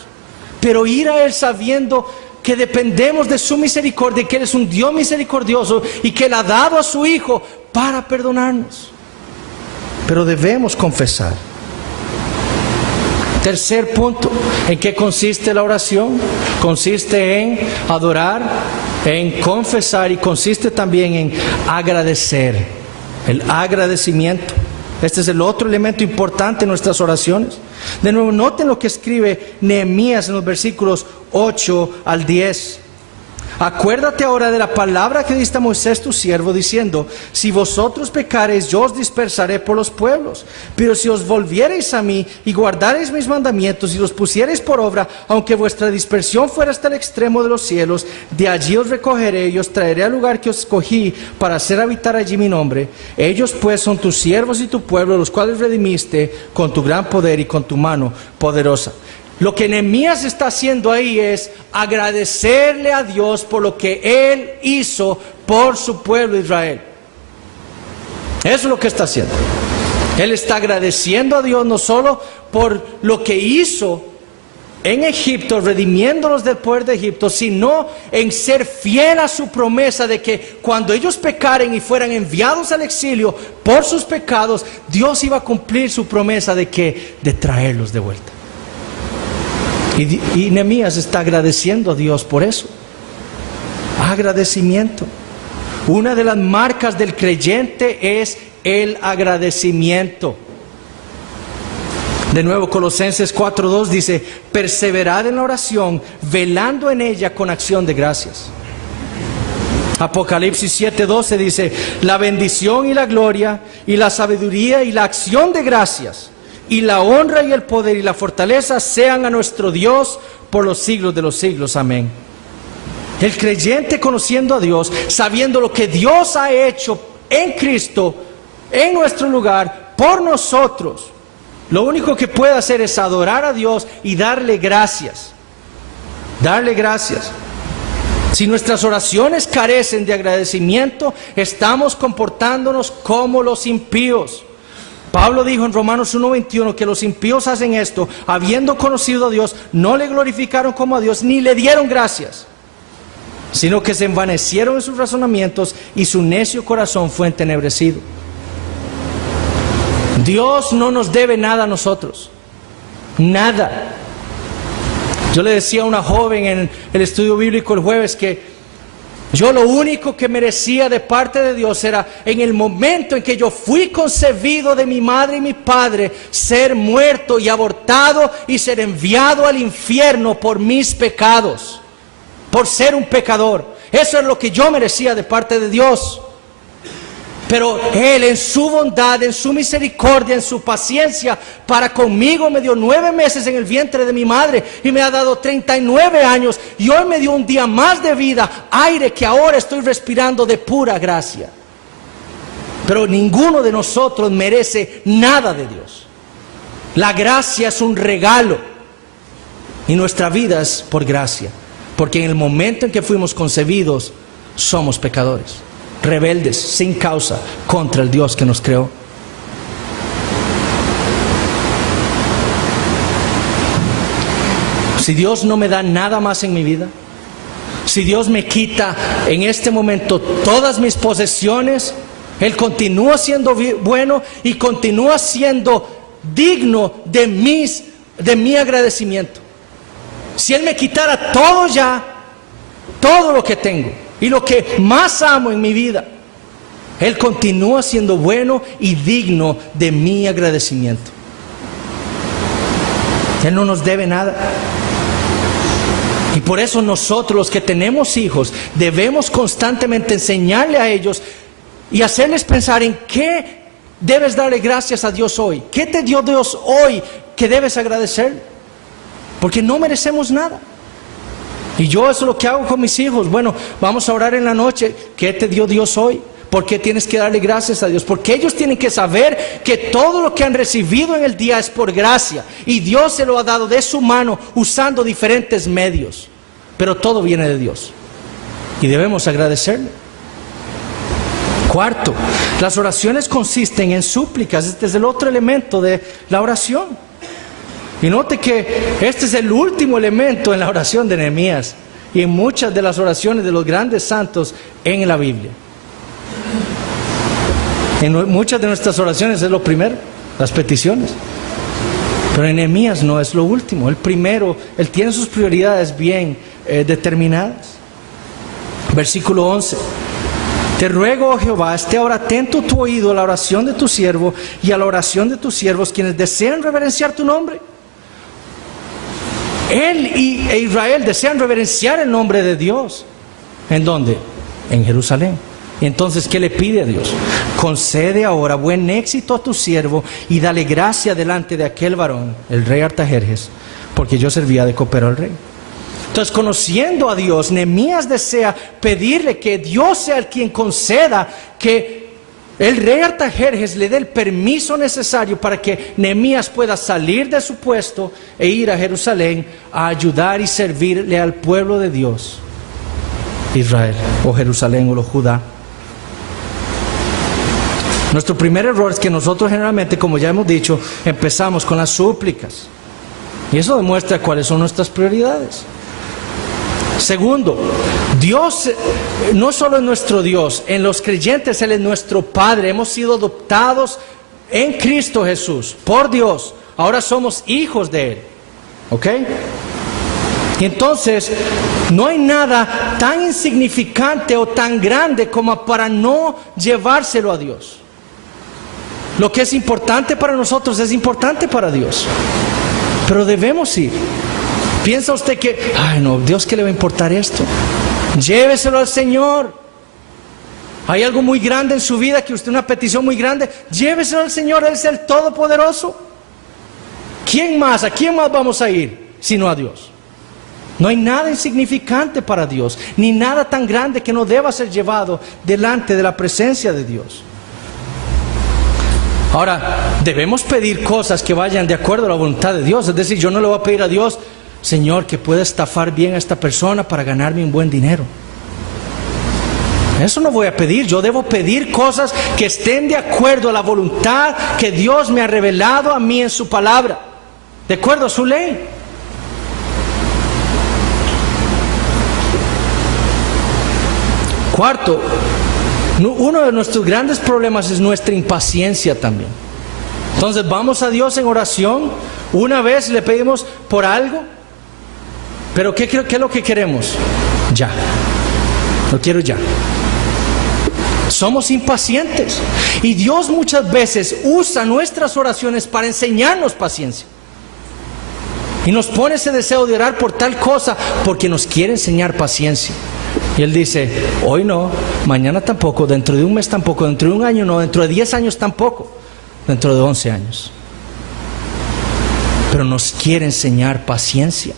Pero ir a Él sabiendo que dependemos de su misericordia, que Él es un Dios misericordioso y que Él ha dado a su Hijo para perdonarnos. Pero debemos confesar. Tercer punto, ¿en qué consiste la oración? Consiste en adorar, en confesar y consiste también en agradecer. El agradecimiento. Este es el otro elemento importante en nuestras oraciones. De nuevo, noten lo que escribe Nehemías en los versículos 8 al 10. Acuérdate ahora de la palabra que diste a Moisés tu siervo, diciendo: si vosotros pecareis, yo os dispersaré por los pueblos. Pero si os volviereis a mí y guardareis mis mandamientos y los pusiereis por obra, aunque vuestra dispersión fuera hasta el extremo de los cielos, de allí os recogeré y os traeré al lugar que os escogí para hacer habitar allí mi nombre. Ellos pues son tus siervos y tu pueblo, los cuales redimiste con tu gran poder y con tu mano poderosa. Lo que Nehemías está haciendo ahí es agradecerle a Dios por lo que Él hizo por su pueblo Israel. Eso es lo que está haciendo. Él está agradeciendo a Dios no solo por lo que hizo en Egipto, redimiéndolos del poder de Egipto, sino en ser fiel a su promesa de que cuando ellos pecaren y fueran enviados al exilio por sus pecados, Dios iba a cumplir su promesa de traerlos de vuelta. Y Nehemías está agradeciendo a Dios por eso. Agradecimiento. Una de las marcas del creyente es el agradecimiento. De nuevo, Colosenses 4:2 dice, perseverad en la oración, velando en ella con acción de gracias. Apocalipsis 7:12 dice, la bendición y la gloria y la sabiduría y la acción de gracias y la honra y el poder y la fortaleza sean a nuestro Dios por los siglos de los siglos. Amén. El creyente conociendo a Dios, sabiendo lo que Dios ha hecho en Cristo, en nuestro lugar, por nosotros, lo único que puede hacer es adorar a Dios y darle gracias. Darle gracias. Si nuestras oraciones carecen de agradecimiento, estamos comportándonos como los impíos. Pablo dijo en Romanos 1:21 que los impíos hacen esto, habiendo conocido a Dios, no le glorificaron como a Dios, ni le dieron gracias, sino que se envanecieron en sus razonamientos y su necio corazón fue entenebrecido. Dios no nos debe nada a nosotros, nada. Yo le decía a una joven en el estudio bíblico el jueves que yo lo único que merecía de parte de Dios era, en el momento en que yo fui concebido de mi madre y mi padre, ser muerto y abortado y ser enviado al infierno por mis pecados, por ser un pecador. Eso es lo que yo merecía de parte de Dios. Pero Él en su bondad, en su misericordia, en su paciencia para conmigo me dio 9 meses en el vientre de mi madre y me ha dado 39 años y hoy me dio un día más de vida, aire que ahora estoy respirando de pura gracia. Pero ninguno de nosotros merece nada de Dios. La gracia es un regalo y nuestra vida es por gracia, porque en el momento en que fuimos concebidos somos pecadores, rebeldes, sin causa, contra el Dios que nos creó. Si Dios no me da nada más en mi vida, si Dios me quita en este momento todas mis posesiones, Él continúa siendo bueno y continúa siendo digno de mi agradecimiento. Si Él me quitara todo ya, todo lo que tengo y lo que más amo en mi vida, Él continúa siendo bueno y digno de mi agradecimiento. Él no nos debe nada. Y por eso nosotros, los que tenemos hijos, debemos constantemente enseñarle a ellos y hacerles pensar en qué debes darle gracias a Dios hoy. ¿Qué te dio Dios hoy que debes agradecer? Porque no merecemos nada. Y yo eso es lo que hago con mis hijos. Bueno, vamos a orar en la noche. ¿Qué te dio Dios hoy? ¿Por qué tienes que darle gracias a Dios? Porque ellos tienen que saber que todo lo que han recibido en el día es por gracia. Y Dios se lo ha dado de su mano usando diferentes medios. Pero todo viene de Dios. Y debemos agradecerle. Cuarto, las oraciones consisten en súplicas. Este es el otro elemento de la oración. Y note que este es el último elemento en la oración de Nehemías y en muchas de las oraciones de los grandes santos en la Biblia. En muchas de nuestras oraciones es lo primero, las peticiones. Pero en Nehemías no es lo último. El primero, él tiene sus prioridades bien determinadas. Versículo 11. Te ruego, oh Jehová, esté ahora atento tu oído a la oración de tu siervo y a la oración de tus siervos, quienes desean reverenciar tu nombre. Él e Israel desean reverenciar el nombre de Dios. ¿En dónde? En Jerusalén. Y entonces, ¿qué le pide a Dios? Concede ahora buen éxito a tu siervo y dale gracia delante de aquel varón, el rey Artajerjes, porque yo servía de copero al rey. Entonces, conociendo a Dios, Nehemías desea pedirle que Dios sea el quien conceda que el rey Artajerjes le dé el permiso necesario para que Nehemías pueda salir de su puesto e ir a Jerusalén a ayudar y servirle al pueblo de Dios, Israel, o Jerusalén, o lo Judá. Nuestro primer error es que nosotros generalmente, como ya hemos dicho, empezamos con las súplicas. Y eso demuestra cuáles son nuestras prioridades. Segundo, Dios no solo es nuestro Dios, en los creyentes Él es nuestro Padre. Hemos sido adoptados en Cristo Jesús por Dios. Ahora somos hijos de Él. ¿Ok? Y entonces, no hay nada tan insignificante o tan grande como para no llevárselo a Dios. Lo que es importante para nosotros es importante para Dios. Pero debemos ir. ¿Piensa usted que, ay no, Dios qué le va a importar esto? Lléveselo al Señor. Hay algo muy grande en su vida, que usted, una petición muy grande, lléveselo al Señor, Él es el Todopoderoso. ¿Quién más? ¿A quién más vamos a ir sino a Dios? No hay nada insignificante para Dios, ni nada tan grande que no deba ser llevado delante de la presencia de Dios. Ahora, debemos pedir cosas que vayan de acuerdo a la voluntad de Dios. Es decir, yo no le voy a pedir a Dios, Señor, que pueda estafar bien a esta persona para ganarme un buen dinero. Eso no voy a pedir. Yo debo pedir cosas que estén de acuerdo a la voluntad que Dios me ha revelado a mí en su palabra, de acuerdo a su ley. Cuarto, uno de nuestros grandes problemas es nuestra impaciencia también. Entonces vamos a Dios en oración, una vez le pedimos por algo, pero ¿qué es lo que queremos? Ya, lo quiero ya. Somos impacientes y Dios muchas veces usa nuestras oraciones para enseñarnos paciencia. Y nos pone ese deseo de orar por tal cosa porque nos quiere enseñar paciencia. Y Él dice, hoy no, mañana tampoco, dentro de un mes tampoco, dentro de un año no, dentro de 10 años tampoco, dentro de 11 años. Pero nos quiere enseñar paciencia.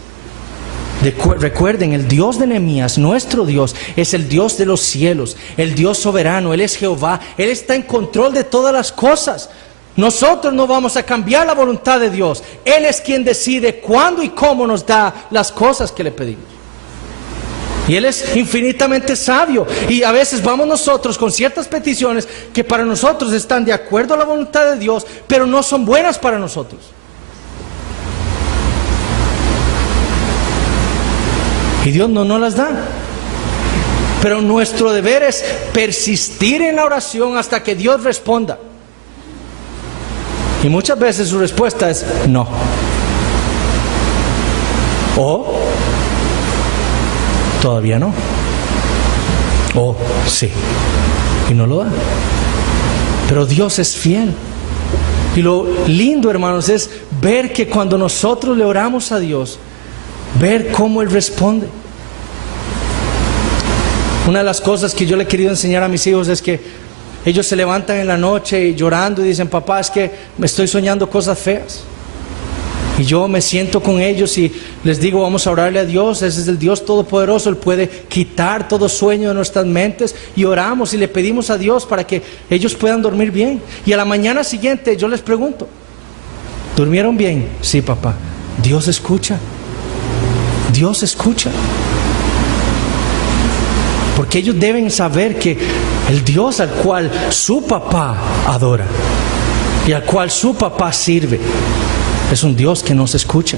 Recuerden, el Dios de Nehemías, nuestro Dios, es el Dios de los cielos, el Dios soberano, Él es Jehová, Él está en control de todas las cosas. Nosotros no vamos a cambiar la voluntad de Dios. Él es quien decide cuándo y cómo nos da las cosas que le pedimos. Y Él es infinitamente sabio. Y a veces vamos nosotros con ciertas peticiones que para nosotros están de acuerdo a la voluntad de Dios, pero no son buenas para nosotros. Y Dios no nos las da. Pero nuestro deber es persistir en la oración hasta que Dios responda. Y muchas veces su respuesta es no. O todavía no. O sí. Y no lo da. Pero Dios es fiel. Y lo lindo, hermanos, es ver que cuando nosotros le oramos a Dios, ver cómo Él responde. Una de las cosas que yo le he querido enseñar a mis hijos es que ellos se levantan en la noche llorando y dicen, papá, es que me estoy soñando cosas feas. Y yo me siento con ellos y les digo, vamos a orarle a Dios, ese es el Dios Todopoderoso, Él puede quitar todo sueño de nuestras mentes. Y oramos y le pedimos a Dios para que ellos puedan dormir bien. Y a la mañana siguiente yo les pregunto, ¿durmieron bien? Sí, papá. Dios escucha. Dios escucha. Porque ellos deben saber que el Dios al cual su papá adora y al cual su papá sirve es un Dios que nos escucha.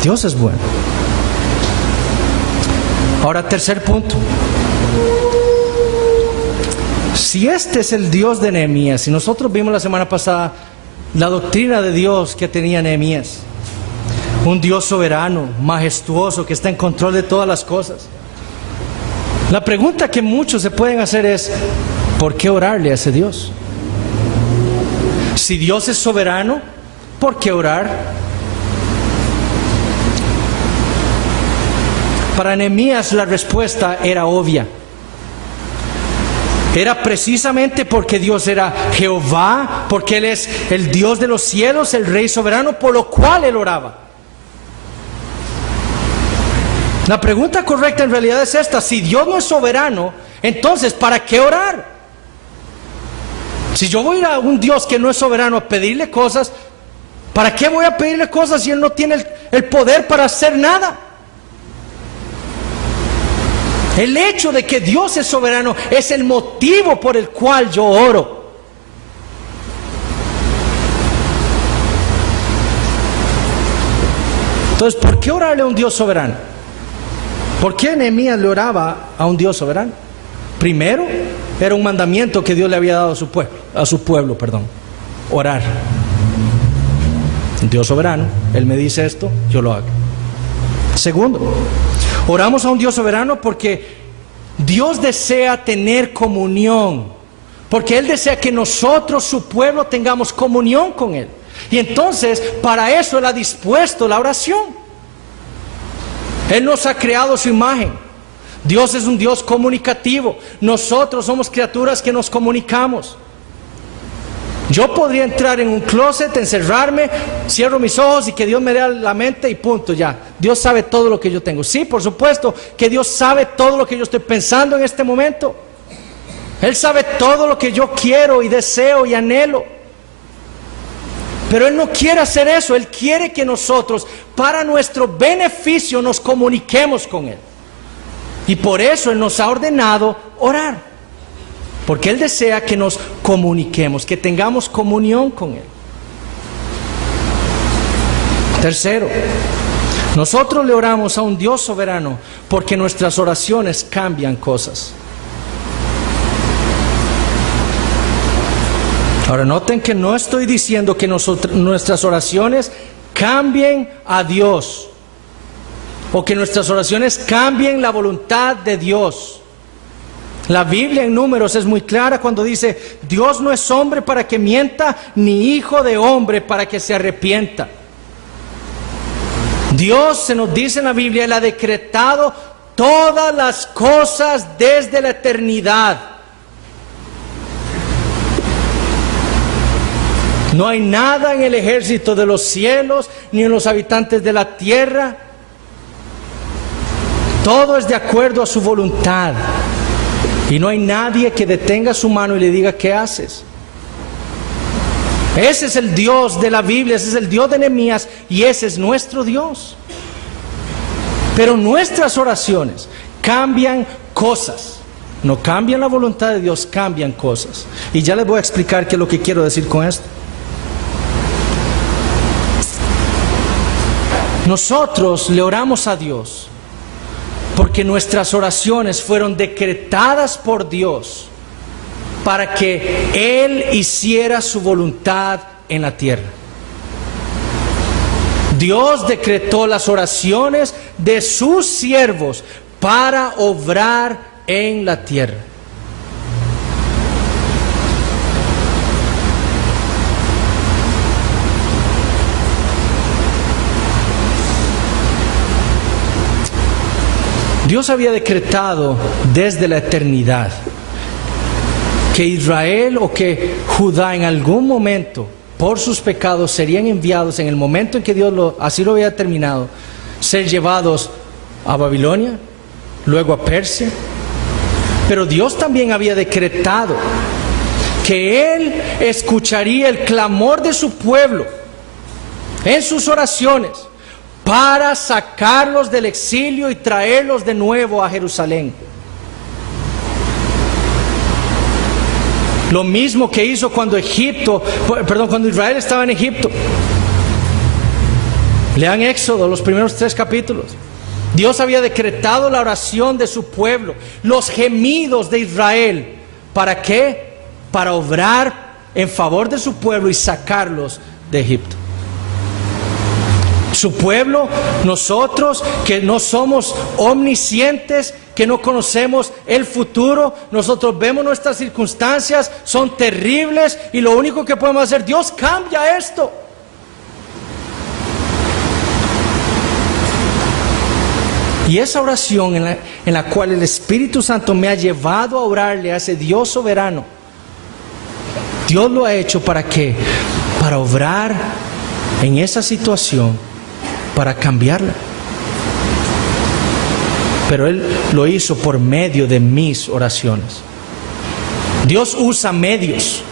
Dios es bueno. Ahora, tercer punto. Si este es el Dios de Nehemías, y nosotros vimos la semana pasada la doctrina de Dios que tenía Nehemías, un Dios soberano, majestuoso, que está en control de todas las cosas. La pregunta que muchos se pueden hacer es, ¿por qué orarle a ese Dios? Si Dios es soberano, ¿por qué orar? Para Nehemías la respuesta era obvia. Era precisamente porque Dios era Jehová, porque Él es el Dios de los cielos, el Rey soberano, por lo cual Él oraba. La pregunta correcta en realidad es esta: si Dios no es soberano, entonces ¿para qué orar? Si yo voy a ir a un Dios que no es soberano a pedirle cosas, ¿para qué voy a pedirle cosas si Él no tiene el poder para hacer nada? El hecho de que Dios es soberano es el motivo por el cual yo oro. Entonces, ¿por qué orarle a un Dios soberano? ¿Por qué Nehemías le oraba a un Dios soberano? Primero, era un mandamiento que Dios le había dado a su pueblo, orar. Un Dios soberano, Él me dice esto, yo lo hago. Segundo, oramos a un Dios soberano porque Dios desea tener comunión Porque Él desea que nosotros, su pueblo, tengamos comunión con Él. Y entonces, para eso Él ha dispuesto la oración. Él nos ha creado su imagen. Dios es un Dios comunicativo. Nosotros somos criaturas que nos comunicamos. Yo podría entrar en un closet, encerrarme, cierro mis ojos y que Dios me dé la mente y punto, ya. Dios sabe todo lo que yo tengo. Sí, por supuesto que Dios sabe todo lo que yo estoy pensando en este momento. Él sabe todo lo que yo quiero y deseo y anhelo. Pero Él no quiere hacer eso. Él quiere que nosotros, para nuestro beneficio, nos comuniquemos con Él. Y por eso Él nos ha ordenado orar. Porque Él desea que nos comuniquemos, que tengamos comunión con Él. Tercero, nosotros le oramos a un Dios soberano porque nuestras oraciones cambian cosas. Ahora noten que no estoy diciendo que nuestras oraciones cambien a Dios o que nuestras oraciones cambien la voluntad de Dios. La Biblia en Números es muy clara cuando dice: Dios no es hombre para que mienta, ni hijo de hombre para que se arrepienta. Dios, se nos dice en la Biblia, Él ha decretado todas las cosas desde la eternidad. No hay nada en el ejército de los cielos, ni en los habitantes de la tierra. Todo es de acuerdo a su voluntad. Y no hay nadie que detenga su mano y le diga: ¿qué haces? Ese es el Dios de la Biblia, ese es el Dios de Nehemías y ese es nuestro Dios. Pero nuestras oraciones cambian cosas. No cambian la voluntad de Dios, cambian cosas. Y ya les voy a explicar qué es lo que quiero decir con esto. Nosotros le oramos a Dios porque nuestras oraciones fueron decretadas por Dios para que Él hiciera su voluntad en la tierra. Dios decretó las oraciones de sus siervos para obrar en la tierra. Dios había decretado desde la eternidad que Israel o que Judá en algún momento, por sus pecados, serían enviados en el momento en que Dios así lo había determinado, ser llevados a Babilonia, luego a Persia. Pero Dios también había decretado que Él escucharía el clamor de su pueblo en sus oraciones para sacarlos del exilio y traerlos de nuevo a Jerusalén. Lo mismo que hizo cuando Israel estaba en Egipto. Lean Éxodo, los primeros 3 capítulos. Dios había decretado la oración de su pueblo, los gemidos de Israel. ¿Para qué? Para obrar en favor de su pueblo y sacarlos de Egipto. Su pueblo, nosotros que no somos omniscientes, que no conocemos el futuro, nosotros vemos nuestras circunstancias, son terribles y lo único que podemos hacer: Dios, cambia esto. Y esa oración en la cual el Espíritu Santo me ha llevado a orarle a ese Dios soberano, Dios lo ha hecho ¿para qué? Para obrar en esa situación, para cambiarla. Pero Él lo hizo por medio de mis oraciones. Dios usa medios.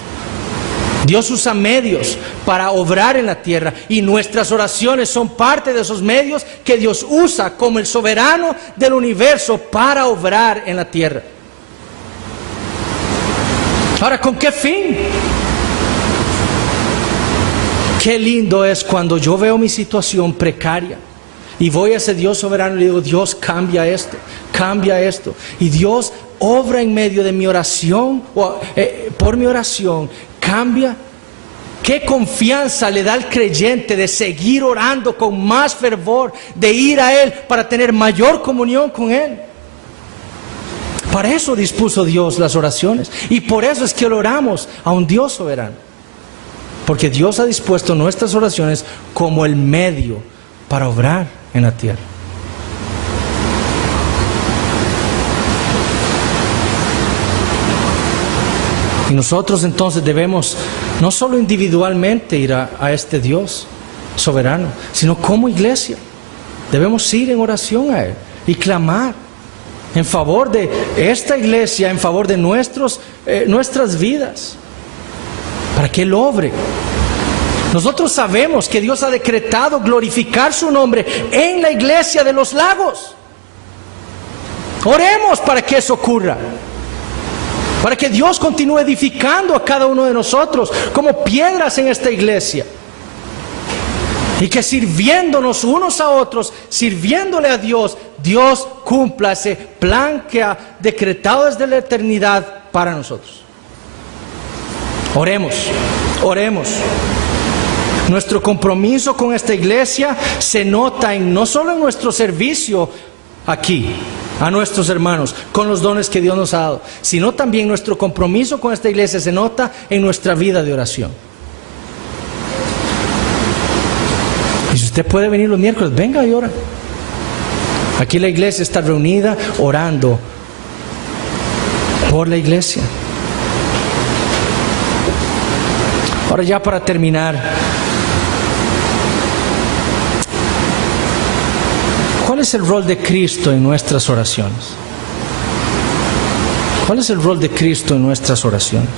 Dios usa medios para obrar en la tierra, y nuestras oraciones son parte de esos medios que Dios usa como el soberano del universo para obrar en la tierra. Ahora, ¿con qué fin? Qué lindo es cuando yo veo mi situación precaria y voy a ese Dios soberano y le digo: Dios, cambia esto, cambia esto. Y Dios obra en medio de mi oración, por mi oración, cambia. Qué confianza le da al creyente de seguir orando con más fervor, de ir a Él para tener mayor comunión con Él. Para eso dispuso Dios las oraciones. Y por eso es que oramos a un Dios soberano. Porque Dios ha dispuesto nuestras oraciones como el medio para obrar en la tierra. Y nosotros entonces debemos no solo individualmente ir a este Dios soberano, sino como iglesia. Debemos ir en oración a Él y clamar en favor de esta iglesia, en favor de nuestras vidas, para que Él obre. Nosotros sabemos que Dios ha decretado glorificar su nombre en la iglesia de los lagos. Oremos para que eso ocurra, para que Dios continúe edificando a cada uno de nosotros como piedras en esta iglesia. Y que sirviéndonos unos a otros, sirviéndole a Dios, Dios cumpla ese plan que ha decretado desde la eternidad para nosotros. Oremos, oremos. Nuestro compromiso con esta iglesia se nota no solo en nuestro servicio aquí, a nuestros hermanos, con los dones que Dios nos ha dado, sino también nuestro compromiso con esta iglesia se nota en nuestra vida de oración. Y si usted puede venir los miércoles, venga y ora. Aquí la iglesia está reunida orando por la iglesia. Ahora ya para terminar, ¿cuál es el rol de Cristo en nuestras oraciones? ¿Cuál es el rol de Cristo en nuestras oraciones?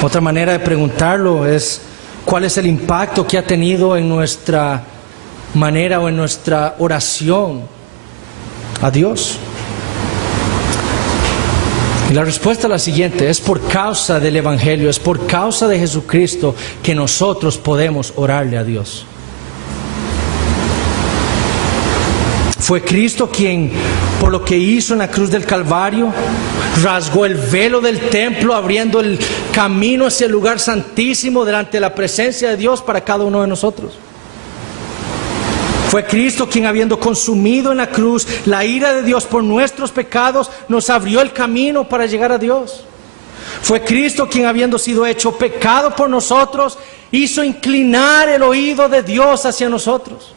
Otra manera de preguntarlo es: ¿cuál es el impacto que ha tenido en nuestra manera o en nuestra oración a Dios? Y la respuesta es la siguiente: es por causa del Evangelio, es por causa de Jesucristo que nosotros podemos orarle a Dios. Fue Cristo quien, por lo que hizo en la cruz del Calvario, rasgó el velo del templo, abriendo el camino hacia el lugar santísimo delante de la presencia de Dios para cada uno de nosotros. Fue Cristo quien, habiendo consumido en la cruz la ira de Dios por nuestros pecados, nos abrió el camino para llegar a Dios. Fue Cristo quien, habiendo sido hecho pecado por nosotros, hizo inclinar el oído de Dios hacia nosotros.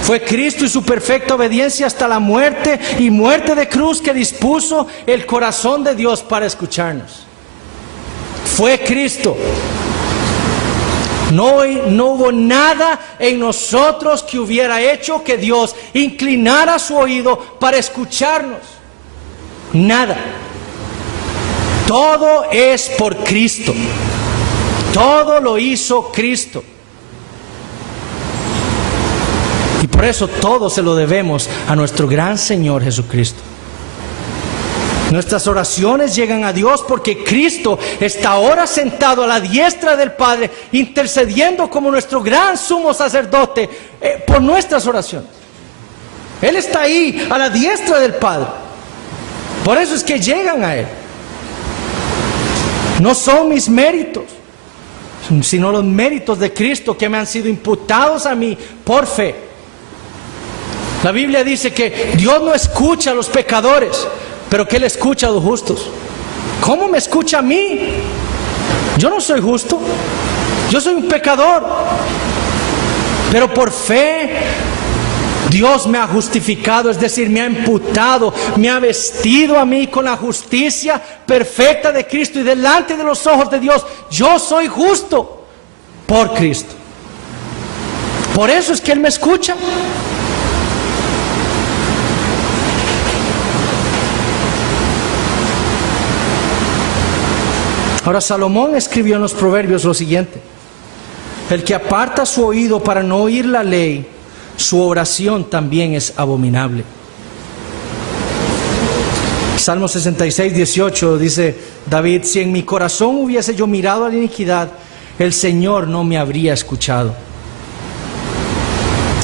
Fue Cristo y su perfecta obediencia hasta la muerte y muerte de cruz que dispuso el corazón de Dios para escucharnos. Fue Cristo. No hubo nada en nosotros que hubiera hecho que Dios inclinara su oído para escucharnos. Nada. Todo es por Cristo. Todo lo hizo Cristo. Y por eso todo se lo debemos a nuestro gran Señor Jesucristo. Nuestras oraciones llegan a Dios porque Cristo está ahora sentado a la diestra del Padre, intercediendo como nuestro gran sumo sacerdote por nuestras oraciones. Él está ahí a la diestra del Padre. Por eso es que llegan a Él. No son mis méritos, sino los méritos de Cristo que me han sido imputados a mí por fe. La Biblia dice que Dios no escucha a los pecadores, pero que Él escucha a los justos. ¿Cómo me escucha a mí? Yo no soy justo, yo soy un pecador, pero por fe Dios me ha justificado, es decir, me ha imputado, me ha vestido a mí con la justicia perfecta de Cristo, y delante de los ojos de Dios yo soy justo por Cristo. Por eso es que Él me escucha. Ahora Salomón escribió en los Proverbios lo siguiente: el que aparta su oído para no oír la ley, su oración también es abominable. Salmo 66, 18 dice David: si en mi corazón hubiese yo mirado a la iniquidad, el Señor no me habría escuchado.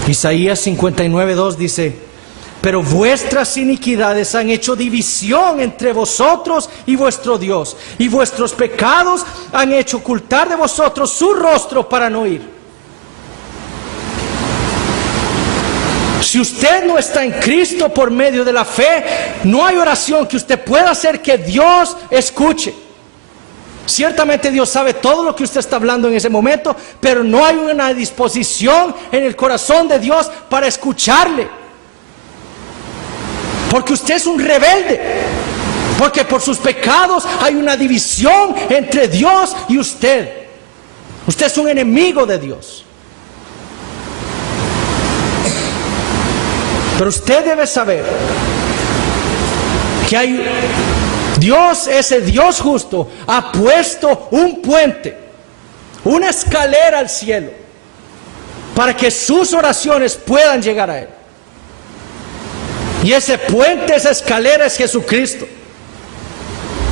Isaías 59, 2 dice: pero vuestras iniquidades han hecho división entre vosotros y vuestro Dios, y vuestros pecados han hecho ocultar de vosotros su rostro para no oír. Si usted no está en Cristo por medio de la fe, no hay oración que usted pueda hacer que Dios escuche. Ciertamente Dios sabe todo lo que usted está hablando en ese momento, pero no hay una disposición en el corazón de Dios para escucharle. Porque usted es un rebelde. Porque por sus pecados hay una división entre Dios y usted. Usted es un enemigo de Dios. Pero usted debe saber que Dios, ese Dios justo, ha puesto un puente, una escalera al cielo, para que sus oraciones puedan llegar a Él. Y ese puente, esa escalera es Jesucristo.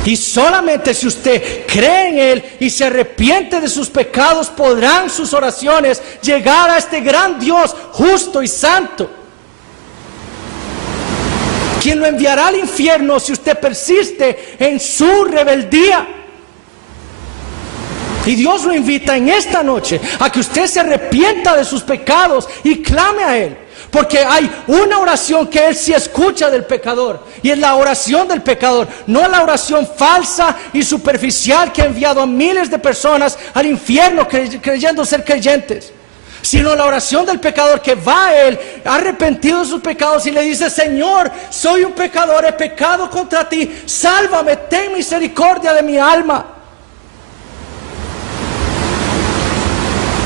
Y solamente si usted cree en Él y se arrepiente de sus pecados, podrán sus oraciones llegar a este gran Dios justo y santo, quien lo enviará al infierno si usted persiste en su rebeldía. Y Dios lo invita en esta noche a que usted se arrepienta de sus pecados y clame a Él. Porque hay una oración que Él sí escucha del pecador, y es la oración del pecador, no la oración falsa y superficial que ha enviado a miles de personas al infierno creyendo ser creyentes, sino la oración del pecador que va a Él arrepentido de sus pecados y le dice: Señor, soy un pecador, he pecado contra ti, sálvame, ten misericordia de mi alma.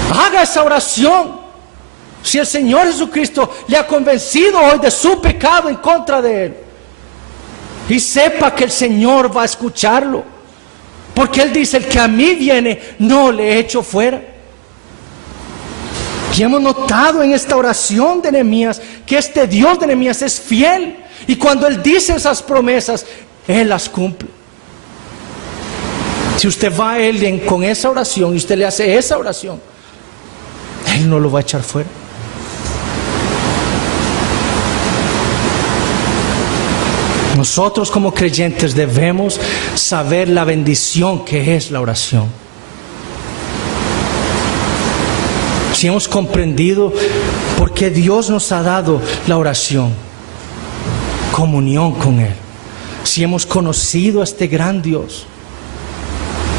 Haga esa oración. Si el Señor Jesucristo le ha convencido hoy de su pecado en contra de Él, y sepa que el Señor va a escucharlo, porque Él dice: el que a mí viene, no le echo fuera. Y hemos notado en esta oración de Nehemías que este Dios de Nehemías es fiel, y cuando Él dice esas promesas, Él las cumple. Si usted va a Él con esa oración y usted le hace esa oración, Él no lo va a echar fuera. Nosotros como creyentes debemos saber la bendición que es la oración. Si hemos comprendido por qué Dios nos ha dado la oración, comunión con Él, si hemos conocido a este gran Dios,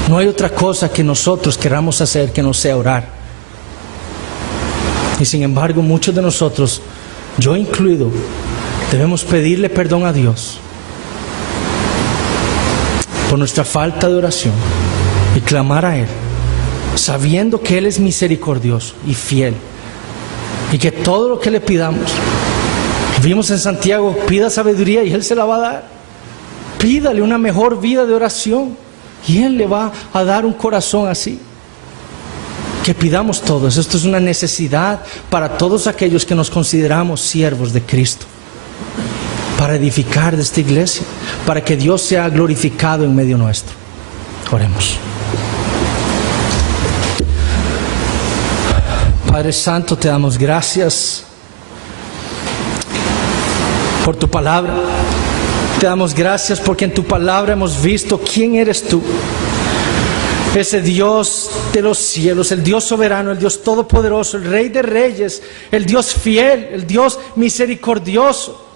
no hay otra cosa que nosotros queramos hacer que no sea orar. Y sin embargo, muchos de nosotros, yo incluido, debemos pedirle perdón a Dios por nuestra falta de oración y clamar a Él, sabiendo que Él es misericordioso y fiel, y que todo lo que le pidamos, vimos en Santiago, pida sabiduría y Él se la va a dar. Pídale una mejor vida de oración y Él le va a dar un corazón así. Que pidamos todos. Esto es una necesidad para todos aquellos que nos consideramos siervos de Cristo, para edificar de esta iglesia, para que Dios sea glorificado en medio nuestro. Oremos. Padre Santo, te damos gracias por tu palabra. Te damos gracias porque en tu palabra hemos visto quién eres tú. Ese Dios de los cielos, el Dios soberano, el Dios todopoderoso, el Rey de reyes, el Dios fiel, el Dios misericordioso.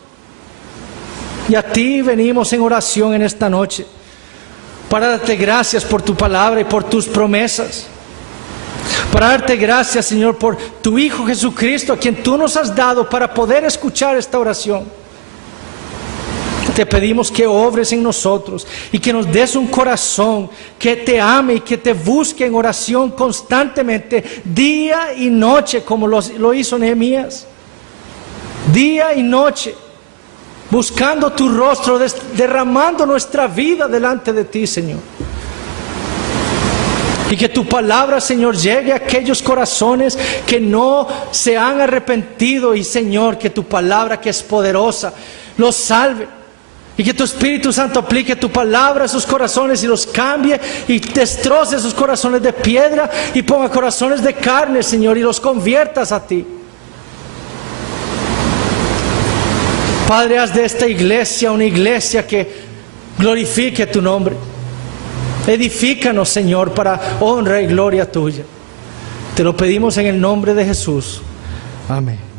Y a ti venimos en oración en esta noche para darte gracias por tu palabra y por tus promesas. Para darte gracias, Señor, por tu Hijo Jesucristo, a quien tú nos has dado para poder escuchar esta oración. Te pedimos que obres en nosotros y que nos des un corazón que te ame y que te busque en oración constantemente, día y noche, como lo hizo Nehemías. Día y noche, buscando tu rostro, derramando nuestra vida delante de ti, Señor. Y que tu palabra, Señor, llegue a aquellos corazones que no se han arrepentido. Y, Señor, que tu palabra, que es poderosa, los salve. Y que tu Espíritu Santo aplique tu palabra a sus corazones y los cambie y destroce sus corazones de piedra y ponga corazones de carne, Señor, y los conviertas a ti. Padre, haz de esta iglesia una iglesia que glorifique tu nombre. Edifícanos, Señor, para honra y gloria tuya. Te lo pedimos en el nombre de Jesús. Amén.